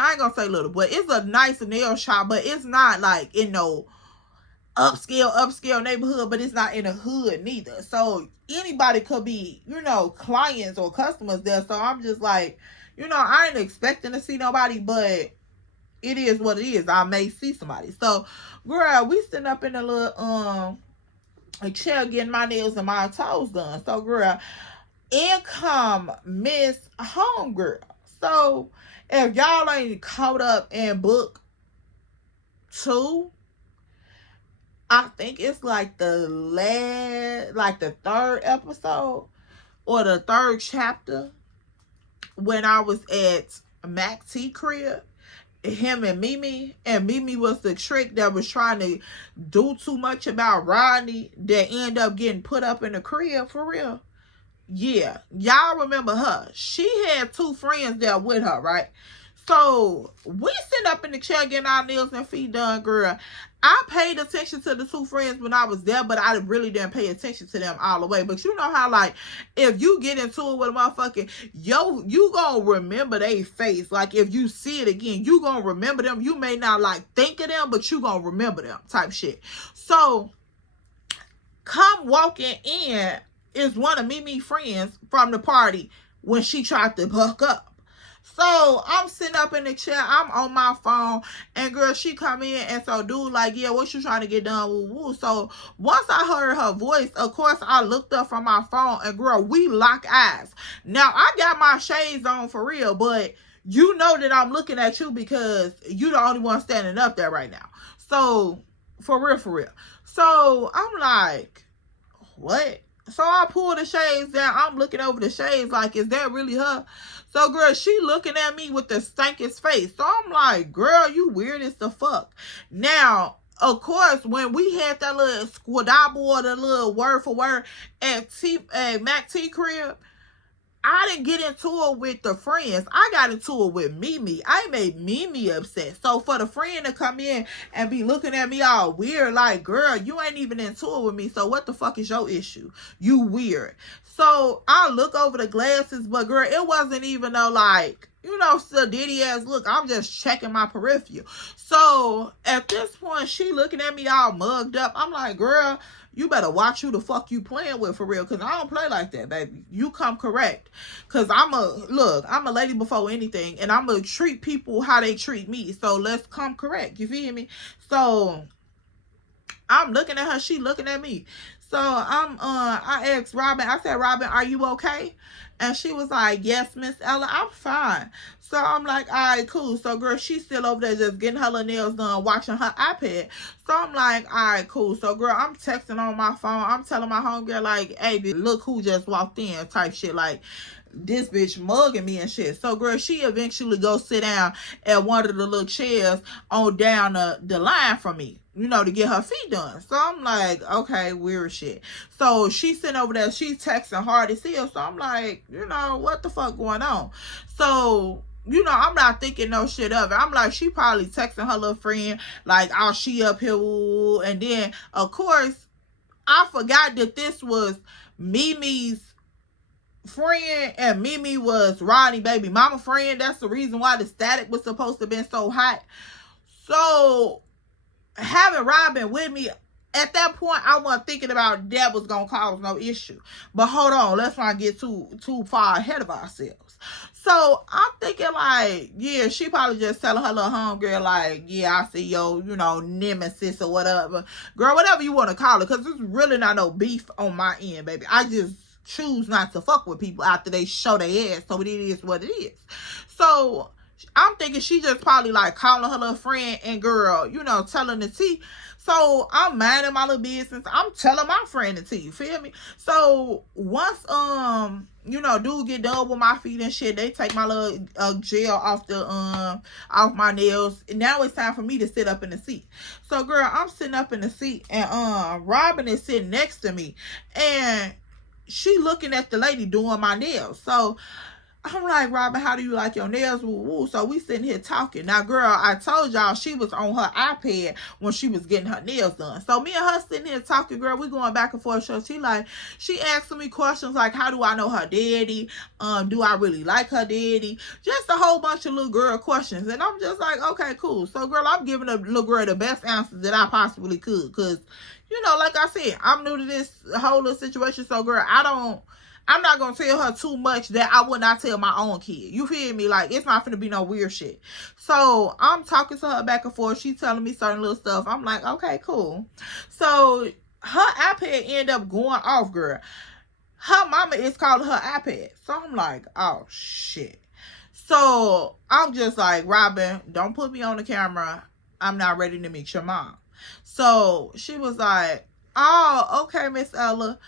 I ain't gonna say little, but it's a nice nail shop, but it's not like in no upscale neighborhood, but it's not in a hood neither. So anybody could be, clients or customers there. So I'm just like, I ain't expecting to see nobody, but it is what it is. I may see somebody. So, girl, we sitting up in a little a chair getting my nails and my toes done. So, girl, in come Miss Homegirl. So, if y'all ain't caught up in book 2, I think it's like the third episode or the third chapter, when I was at Mac T crib, him and Mimi was the trick that was trying to do too much about Rodney that end up getting put up in the crib for real. Yeah, y'all remember her. She had 2 friends there with her, right? So we sit up in the chair getting our nails and feet done, girl. I paid attention to the 2 friends when I was there, but I really didn't pay attention to them all the way. But you know how, like, if you get into it with a motherfucker, you gonna remember their face. Like, if you see it again, you gonna remember them. You may not, like, think of them, but you gonna remember them type shit. So, come walking in is one of Mimi's friends from the party when she tried to buck up. So, I'm sitting up in the chair, I'm on my phone, and girl, she come in, and so dude like, yeah, what you trying to get done, woo woo. So, once I heard her voice, of course, I looked up from my phone, and girl, we lock eyes. Now, I got my shades on for real, but you know that I'm looking at you because you the only one standing up there right now. So, for real. So, I'm like, what? So I pull the shades down. I'm looking over the shades like, is that really her? So, girl, she looking at me with the stankiest face. So I'm like, girl, you weird as the fuck. Now, of course, when we had that little squadable or the little word for word at Mac T crib, I didn't get into it with the friends. I got into it with Mimi. I made Mimi upset. So for the friend to come in and be looking at me all weird, like, girl, you ain't even into it with me. So what the fuck is your issue? You weird. So I look over the glasses, but girl, it wasn't even no like, you know, sedity ass look. I'm just checking my peripheral. So at this point, she looking at me all mugged up. I'm like, girl, you better watch who the fuck you playing with for real. Because I don't play like that, baby. You come correct. Because I'm a lady before anything. And I'm going to treat people how they treat me. So let's come correct. You feel me? So I'm looking at her. She looking at me. So I asked Robin. I said, Robin, are you okay? And she was like, yes, Miss Ella, I'm fine. So I'm like, all right, cool. So, girl, she's still over there just getting her little nails done, watching her iPad. So I'm like, all right, cool. So, girl, I'm texting on my phone. I'm telling my homegirl, like, hey, look who just walked in type shit. Like, this bitch mugging me and shit. So, girl, she eventually go sit down at one of the little chairs on down the line from me, you know, to get her feet done. So I'm like, okay, weird shit. So she's sitting over there, she's texting hard as hell. So I'm like, you know, what the fuck going on? So, you know, I'm not thinking no shit of it. I'm like, she probably texting her little friend, like, oh, she up here, and then, of course, I forgot that this was Mimi's friend, and Mimi was Rodney Babymama friend. That's the reason why the static was supposed to have been so hot. So having Robin with me at that point, I wasn't thinking about that was gonna cause no issue. But hold on, let's not get too far ahead of ourselves. So I'm thinking like, yeah, she probably just telling her little homegirl like, yeah, I see your, you know, nemesis or whatever, girl, whatever you want to call it, because there's really not no beef on my end, baby. I just choose not to fuck with people after they show their ass. So it is what it is. So I'm thinking she just probably like calling her little friend and girl, you know, telling the tea. So I'm minding my little business. I'm telling my friend the tea. You feel me? So once you know, dude get done with my feet and shit, they take my little gel off the off my nails. And now it's time for me to sit up in the seat. So girl, I'm sitting up in the seat and Robin is sitting next to me and she looking at the lady doing my nails. So I'm like, Robin, how do you like your nails? Woo, woo. So we sitting here talking. Now, girl, I told y'all she was on her iPad when she was getting her nails done. So me and her sitting here talking, girl, we going back and forth. So she asking me questions like, how do I know her daddy? Do I really like her daddy? Just a whole bunch of little girl questions. And I'm just like, okay, cool. So, girl, I'm giving the little girl the best answers that I possibly could. Because, you know, like I said, I'm new to this whole little situation. So, girl, I I'm not gonna tell her too much that I would not tell my own kid. You feel me? Like, it's not finna be no weird shit. So I'm talking to her back and forth. She telling me certain little stuff. I'm like, okay, cool. So her iPad end up going off, girl. Her mama is calling her iPad. So I'm like, oh shit. So I'm just like, Robin, don't put me on the camera. I'm not ready to meet your mom. So she was like, oh, okay, Miss Ella.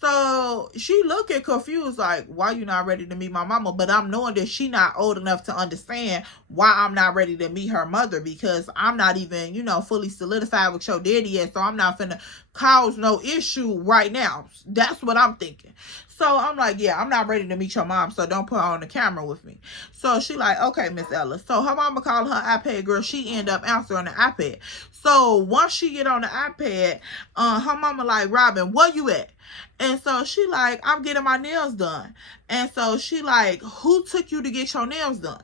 So she looking confused, like, why you not ready to meet my mama? But I'm knowing that she not old enough to understand why I'm not ready to meet her mother, because I'm not even, fully solidified with your daddy yet. So I'm not finna cause no issue right now. That's what I'm thinking. So I'm like, yeah, I'm not ready to meet your mom, so don't put her on the camera with me. So she like, okay, Miss Ella. So her mama called her iPad, girl. She end up answering the iPad. So once she get on the iPad, her mama like, Robin, where you at? And so she like, I'm getting my nails done. And so she like, who took you to get your nails done?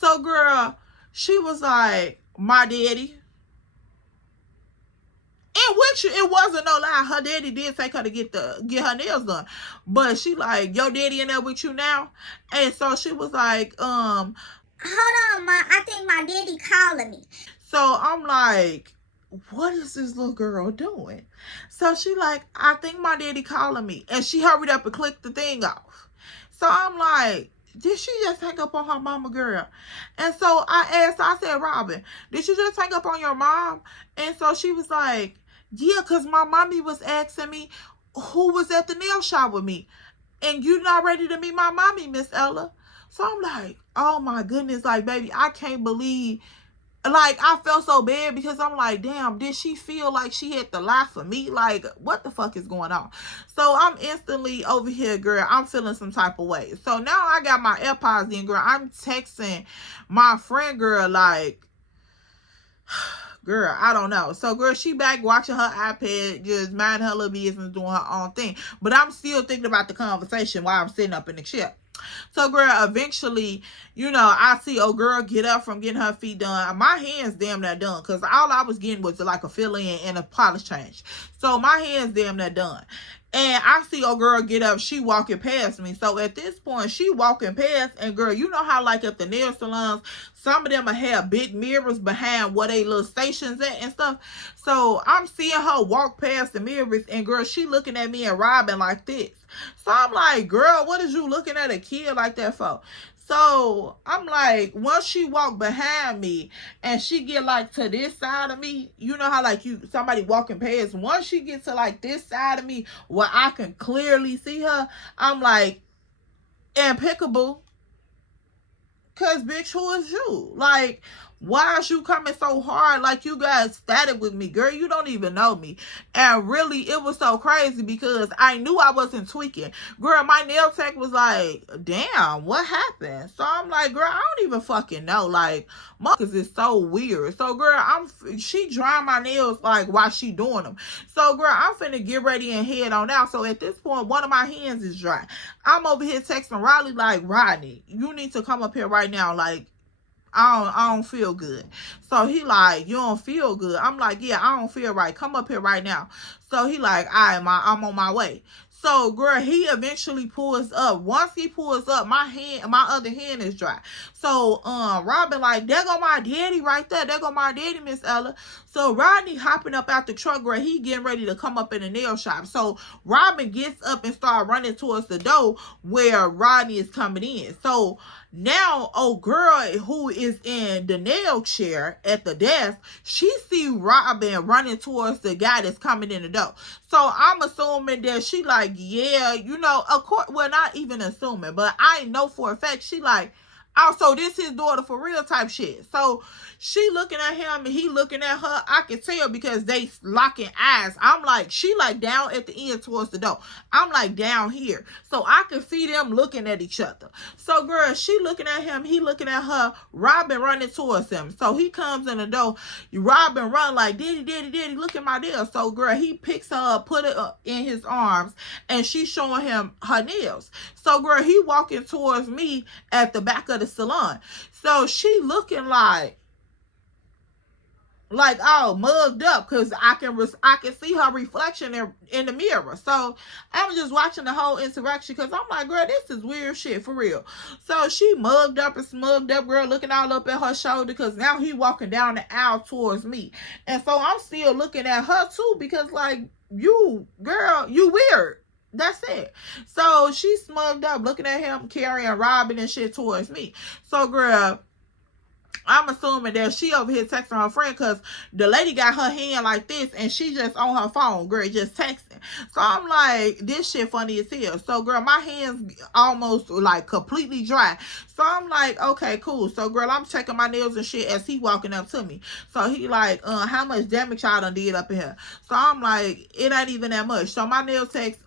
So girl, she was like, my daddy. In which it wasn't no lie. Her daddy did take her to get her nails done. But she like, your daddy in there with you now? And so she was like, hold on, Ma. I think my daddy calling me. So I'm like, what is this little girl doing? So she like, I think my daddy calling me. And she hurried up and clicked the thing off. So I'm like, did she just hang up on her mama, girl? And so I asked, I said, Robin, did you just hang up on your mom? And so she was like, yeah, because my mommy was asking me who was at the nail shop with me. And you not ready to meet my mommy, Miss Ella. So I'm like, oh my goodness, like, baby, I can't believe. Like, I felt so bad because I'm like, damn, did she feel like she had to lie for me? Like, what the fuck is going on? So I'm instantly over here, girl. I'm feeling some type of way. So now I got my AirPods in, girl. I'm texting my friend, girl, like, girl, I don't know. So, girl, she back watching her iPad, just minding her little business, doing her own thing. But I'm still thinking about the conversation while I'm sitting up in the chair. So, girl, eventually, I see old girl get up from getting her feet done. My hands damn near done, because all I was getting was like a fill-in and a polish change. So, my hands damn near done. And I see old girl get up, she walking past me. So at this point, she walking past, and girl, you know how like at the nail salons, some of them will have big mirrors behind where they little stations at and stuff. So I'm seeing her walk past the mirrors, and girl, she looking at me and Robin like this. So I'm like, girl, what is you looking at a kid like that for? So I'm like, once she walked behind me and she get like to this side of me, you know how like somebody walking past, once she gets to like this side of me where I can clearly see her, I'm like, impeccable. Cause bitch, who is you? Like, why is you coming so hard like you got static with me? Girl, you don't even know me. And really, it was so crazy because I knew I wasn't tweaking. Girl, my nail tech was like, damn, what happened? So I'm like, girl, I don't even fucking know. Like, because it's so weird. So, girl, she drying my nails like while she doing them. So, girl, I'm finna get ready and head on out. So at this point, one of my hands is dry. I'm over here texting Riley like, Rodney, you need to come up here right now. Like, I don't feel good. So he like, you don't feel good? I'm like, yeah, I don't feel right. Come up here right now. So he like, all right, I'm on my way. So, girl, he eventually pulls up. Once he pulls up, my other hand is dry. So, Robin like, there go my daddy right there. There go my daddy, Miss Ella. So, Rodney hopping up out the truck, girl, he getting ready to come up in the nail shop. So, Robin gets up and start running towards the door where Rodney is coming in. So, now, old girl who is in the nail chair at the desk, she see Robin running towards the guy that's coming in the door. So I'm assuming that she like, yeah, of course, well, not even assuming, but I know for a fact she like, oh, so this his daughter for real type shit. So she looking at him and he looking at her. I can tell because they locking eyes. I'm like, she like down at the end towards the door. I'm like down here. So I can see them looking at each other. So girl, she looking at him. He looking at her. Robin running towards him. So he comes in the door. Robin run like, daddy, look at my nail. So girl, he picks her up, put it in his arms, and she's showing him her nails. So girl, he walking towards me at the back of the salon. So she looking like like all mugged up, because I can see her reflection in the mirror. So I'm just watching the whole interaction, because I'm like, girl, this is weird shit for real. So she mugged up and smugged up, girl, looking all up at her shoulder, because now he walking down the aisle towards me. And so I'm still looking at her too, because like, you, girl, you weird. That's it. So she smugged up, looking at him carrying Robin and shit towards me. So, girl, I'm assuming that she over here texting her friend, because the lady got her hand like this and she just on her phone, girl, just texting. So I'm like, this shit funny as hell. So, girl, my hands almost like completely dry. So I'm like, okay, cool. So, girl, I'm checking my nails and shit as he walking up to me. So he like, how much damage y'all done did up in here? So I'm like, it ain't even that much. So my nail text,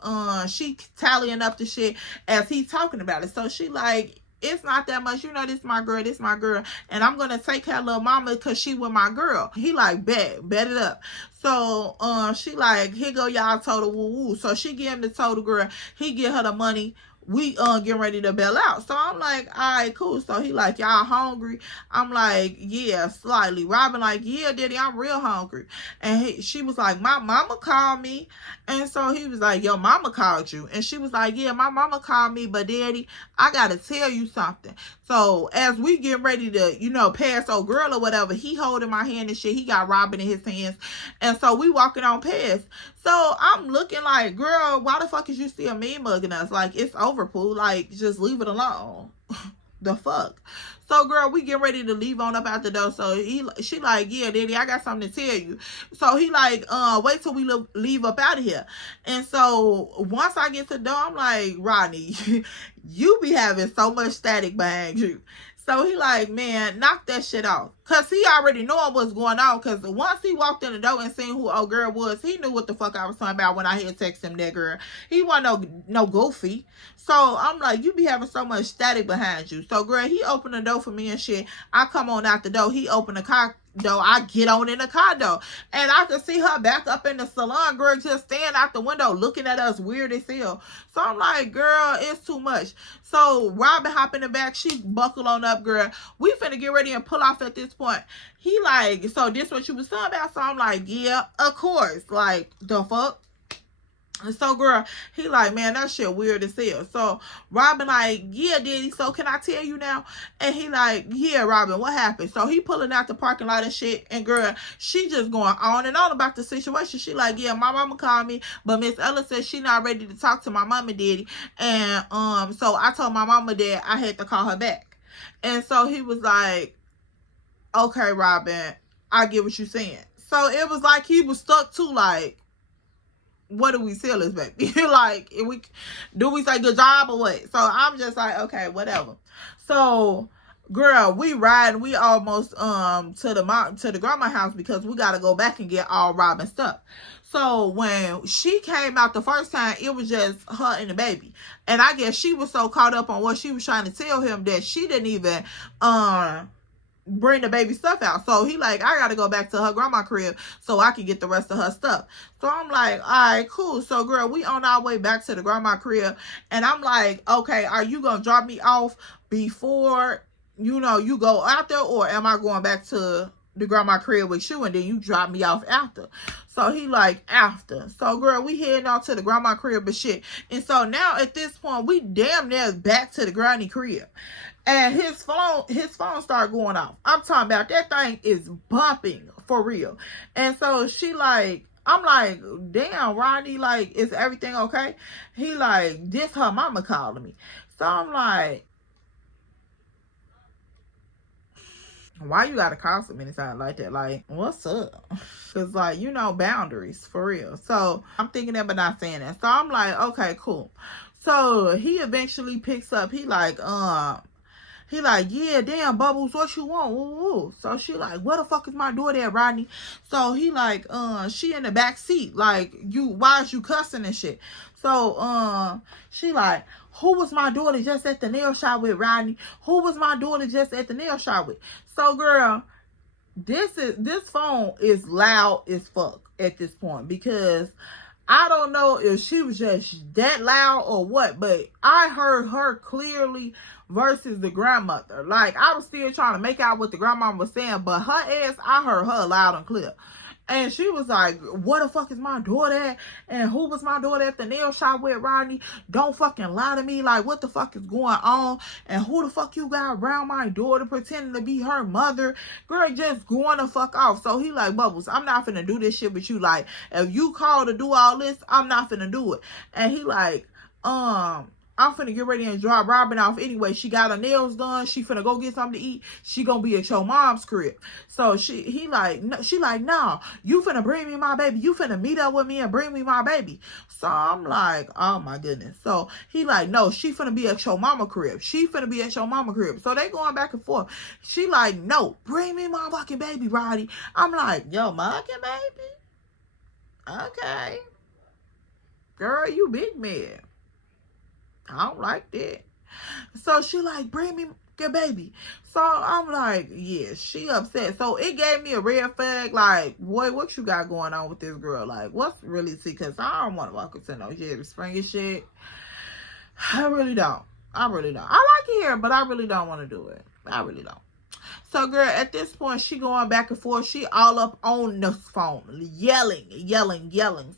she tallying up the shit as he talking about it. So she like, it's not that much, you know, this my girl, and I'm gonna take her little mama because she with my girl. He like, bet it up. So she like, here go y'all total woo woo. So she give him the total, girl, he give her the money. We getting ready to bail out. So I'm like, all right, cool. So he like, y'all hungry? I'm like, yeah, slightly. Robin like, yeah, daddy, I'm real hungry. And she was like, my mama called me. And so he was like, your mama called you? And she was like, yeah, my mama called me, but daddy, I gotta tell you something. So as we get ready to, you know, pass old girl or whatever, he holding my hand and shit. He got Robin in his hands. And so we walking on past. So I'm looking like, girl, why the fuck is you still mean mugging us? Like, it's over, poo. Like, just leave it alone. The fuck? So, girl, we get ready to leave on up out the door. So she like, yeah, daddy, I got something to tell you. So he like, wait till we leave up out of here. And so once I get to the door, I'm like, Rodney, you be having so much static behind you. So he like, man, knock that shit off. Because he already knew what's going on. Because once he walked in the door and seen who old girl was, he knew what the fuck I was talking about when I had text him that girl. He wasn't no goofy. So I'm like, you be having so much static behind you. So, girl, he opened the door for me and shit. I come on out the door. He opened the car door. I get on in the car door. And I can see her back up in the salon, girl, just standing out the window looking at us weird as hell. So I'm like, girl, it's too much. So Robin hop in the back. She buckle on up, girl. We finna get ready and pull off at this point. He like, so this what you was talking about? So I'm like, yeah, of course. Like, the fuck? And so, girl, he like, man, that shit weird as hell. So Robin like, yeah, daddy, so can I tell you now? And he like, yeah, Robin, what happened? So he pulling out the parking lot and shit. And girl, she just going on and on about the situation. She like, yeah, my mama called me, but Miss Ella said she not ready to talk to my mama, daddy. And so I told my mama that I had to call her back. And so he was like, okay, Robin, I get what you're saying. So it was like he was stuck to like, what do we sell this baby? Like, do we say good job or what? So I'm just like, okay, whatever. So, girl, we riding. We almost to the grandma house because we gotta go back and get all Robin stuff. So when she came out the first time, it was just her and the baby. And I guess she was so caught up on what she was trying to tell him that she didn't even bring the baby stuff out. So he like, I gotta go back to her grandma crib so I can get the rest of her stuff. So I'm like, all right, cool. So, girl, we on our way back to the grandma crib. And I'm like, okay, are you gonna drop me off before, you know, you go out there? Or am I going back to the grandma crib with you and then you drop me off after? So he like, after. So, girl, we heading out to the grandma crib and shit. And so now at this point, we damn near back to the granny crib. And his phone started going off. I'm talking about that thing is bumping for real. And so she like, I'm like, damn, Rodney, like, is everything okay? He like, this her mama calling me. So I'm like, why you gotta call so many times like that? Like, what's up? Cause like, you know, boundaries for real. So I'm thinking that but not saying that. So I'm like, okay, cool. So he eventually picks up. He like, yeah, damn, Bubbles, what you want? Woo, woo. So she like, where the fuck is my daughter at, Rodney? So he like, she in the back seat. Like, why is you cussing and shit? So, she like, who was my daughter just at the nail shop with, Rodney? Who was my daughter just at the nail shop with? So, girl, this phone is loud as fuck at this point because I don't know if she was just that loud or what, but I heard her clearly versus the grandmother. Like, I was still trying to make out what the grandma was saying, but her ass, I heard her loud and clear. And she was like, what the fuck is my daughter at? And who was my daughter at the nail shop with, Rodney? Don't fucking lie to me. Like, what the fuck is going on? And who the fuck you got around my daughter pretending to be her mother? Girl, just going the fuck off. So he like, Bubbles, I'm not finna do this shit with you. Like, if you call to do all this, I'm not finna do it. And he like, I'm finna get ready and drop Robin off anyway. She got her nails done. She finna go get something to eat. She gonna be at your mom's crib. So she like, no, you finna bring me my baby. You finna meet up with me and bring me my baby. So I'm like, oh my goodness. So he like, no, she finna be at your mama crib. She finna be at your mama crib. So they going back and forth. She like, no, bring me my fucking baby, Roddy. I'm like, yo, my fucking baby? Okay. Girl, you big man. I don't like that. So she like, bring me your baby. So I'm like, yeah, she upset. So it gave me a red flag. Like, boy, what you got going on with this girl? Like, what's really see? Because I don't want to walk into no Jerry Springer shit. I really don't. I like it here, but I really don't want to do it. I really don't. So, girl, at this point, she going back and forth. She all up on the phone, yelling.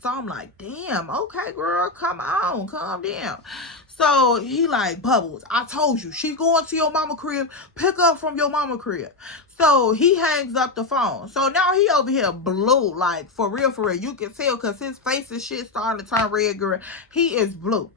So, I'm like, damn, okay, girl, come on, calm down. So, he like, Bubbles, I told you, she going to your mama crib, pick up from your mama crib. So, he hangs up the phone. So, now he over here blue, like, for real. You can tell because his face and shit starting to turn red, girl. He is blue.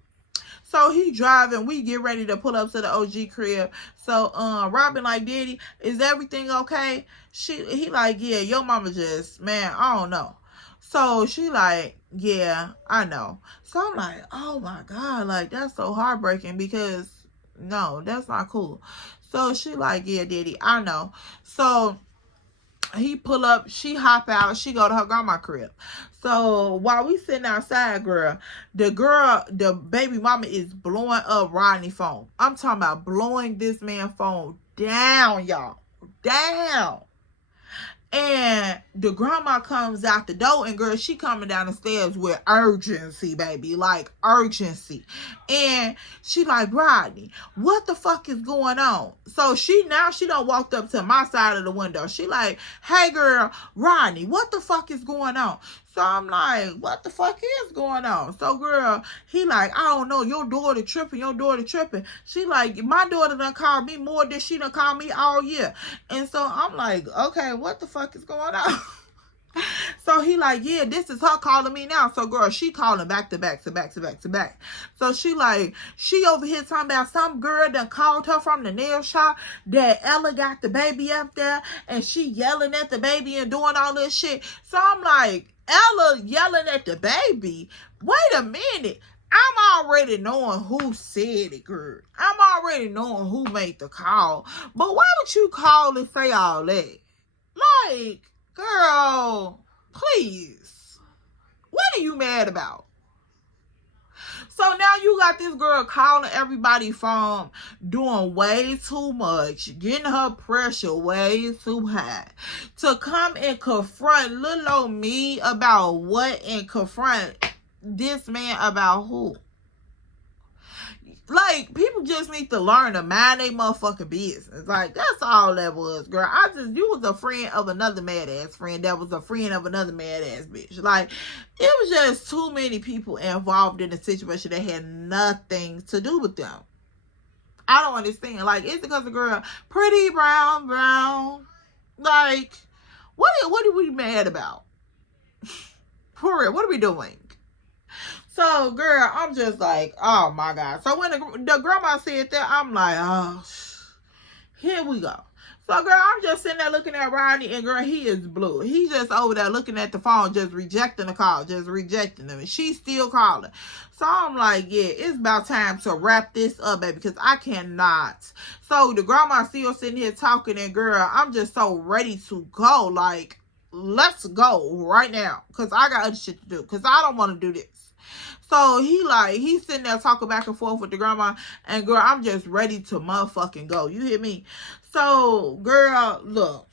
So he driving. We get ready to pull up to the OG crib. So Robin like, Daddy, is everything okay? He like, yeah, your mama just, man, I don't know. So she like, yeah, I know. So I'm like, oh my God, like that's so heartbreaking because no, that's not cool. So she like, yeah, Daddy, I know. So he pull up, she hop out, she go to her grandma crib. So while we sitting outside, the baby mama is blowing up Rodney's phone. I'm talking about blowing this man's phone down, y'all. Down. And the grandma comes out the door, and girl, she coming down the stairs with urgency, baby, like urgency. And she like, Rodney, what the fuck is going on? So she done walked up to my side of the window. She like, hey girl, Rodney, what the fuck is going on? So I'm like, what the fuck is going on? So girl, he like, I don't know, your daughter tripping. She like, my daughter done called me more than she done called me all year. And so I'm like, okay, what the fuck is going on? So he like, yeah, this is her calling me now. So girl, she calling back to back. So she like, she over here talking about some girl that called her from the nail shop that Ella got the baby up there and she yelling at the baby and doing all this shit. So I'm like, Ella yelling at the baby? Wait a minute. I'm already knowing who said it, girl. I'm already knowing who made the call. But why would you call and say all that? Like, girl, please. What are you mad about? So now you got this girl calling everybody's phone, doing way too much, getting her pressure way too high to come and confront little old me about what and confront this man about who. Like, people just need to learn to mind their motherfucking business. Like, that's all that was, girl. You was a friend of another mad-ass friend that was a friend of another mad-ass bitch. Like, it was just too many people involved in a situation that had nothing to do with them. I don't understand. Like, it's because the girl, pretty brown. Like, what are we mad about? For real, what are we doing? So, girl, I'm just like, oh, my God. So, when the grandma said that, I'm like, oh, here we go. So, girl, I'm just sitting there looking at Rodney, and, girl, he is blue. He's just over there looking at the phone, just rejecting the call, just rejecting them. And she's still calling. So, I'm like, yeah, it's about time to wrap this up, baby, because I cannot. So, the grandma still sitting here talking, and, girl, I'm just so ready to go. Like, let's go right now, because I got other shit to do, because I don't want to do this. So he's sitting there talking back and forth with the grandma, and girl, I'm just ready to motherfucking go. You hear me? So, girl, look,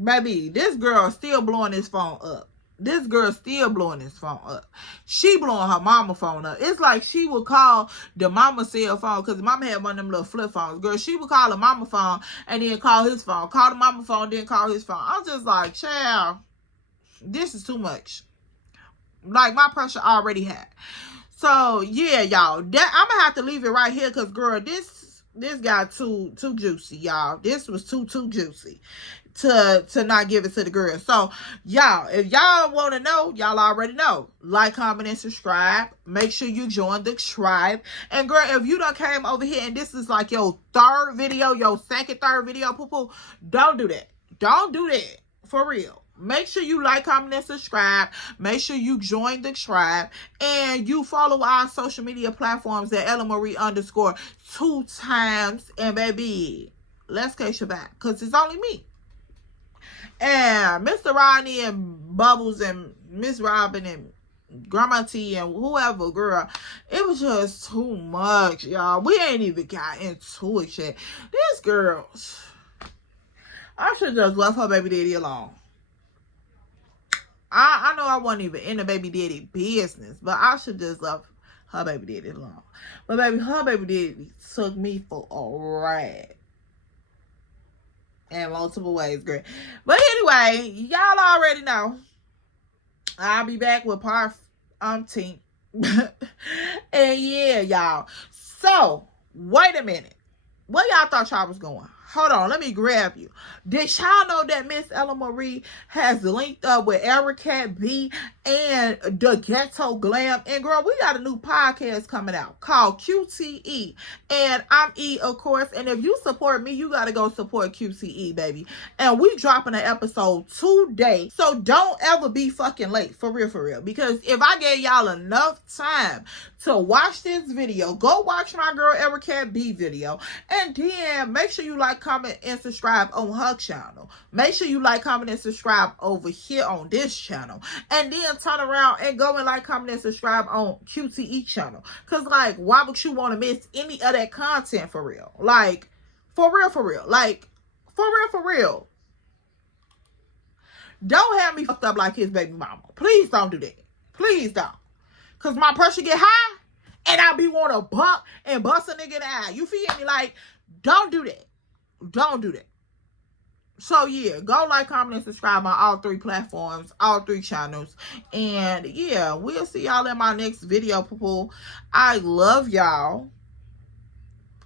baby, this girl is still blowing his phone up. This girl still blowing his phone up. She blowing her mama phone up. It's like she would call the mama cell phone, because mama had one of them little flip phones. Girl, she would call the mama phone and then call his phone. Call the mama phone, then call his phone. I'm just like, child, this is too much. Like, my pressure already had. So, yeah, y'all. I'm going to have to leave it right here, because, girl, this got too juicy, y'all. This was too juicy to not give it to the girl. So, y'all, if y'all want to know, y'all already know. Like, comment, and subscribe. Make sure you join the tribe. And, girl, if you done came over here and this is like your third video, your third video, poo-poo, don't do that. Don't do that. For real. Make sure you like, comment, and subscribe. Make sure you join the tribe. And you follow our social media platforms at @EllaMarie_2 And, baby, let's catch your back, because it's only me. And Mr. Rodney and Bubbles and Miss Robin and Grandma T and whoever, girl, it was just too much, y'all. We ain't even got into it yet. This girl, I should just left her baby daddy alone. I know I wasn't even in the baby daddy business, but I should just left her baby daddy alone. But baby, her baby daddy took me for a ride. In multiple ways, girl. But anyway, y'all already know. I'll be back with part 10. And yeah, y'all. So, wait a minute. Where y'all thought y'all was going? Hold on, let me grab you. Did y'all know that Miss Ella Marie has linked up with Erica B and the Ghetto Glam? And girl, we got a new podcast coming out called QTE. And I'm E, of course. And if you support me, you got to go support QTE, baby. And we dropping an episode today. So don't ever be fucking late. For real, for real. Because if I gave y'all enough time to watch this video, go watch my girl Erica B video. And then make sure you like, comment, and subscribe on her channel. Make sure you like, comment, and subscribe over here on this channel. And then turn around and go and like, comment, and subscribe on QTE channel. Because, like, why would you want to miss any of that content for real? Like, for real, for real. Like, for real, for real. Don't have me fucked up like his baby mama. Please don't do that. Please don't. Because my pressure get high and I be want to bump and bust a nigga in the eye. You feel me? Like, don't do that. Don't do that. So, yeah, go like, comment, and subscribe on all 3 platforms, all 3 channels. And, yeah, we'll see y'all in my next video, people. I love y'all.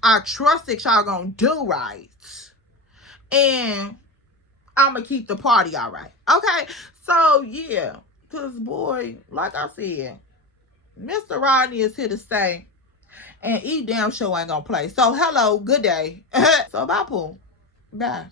I trust that y'all gonna do right. And I'm gonna keep the party all right. Okay? So, yeah. Because, boy, like I said, Mr. Rodney is here to stay. And E damn show ain't gonna play. So, hello, good day. So, bye, Pooh. Bye.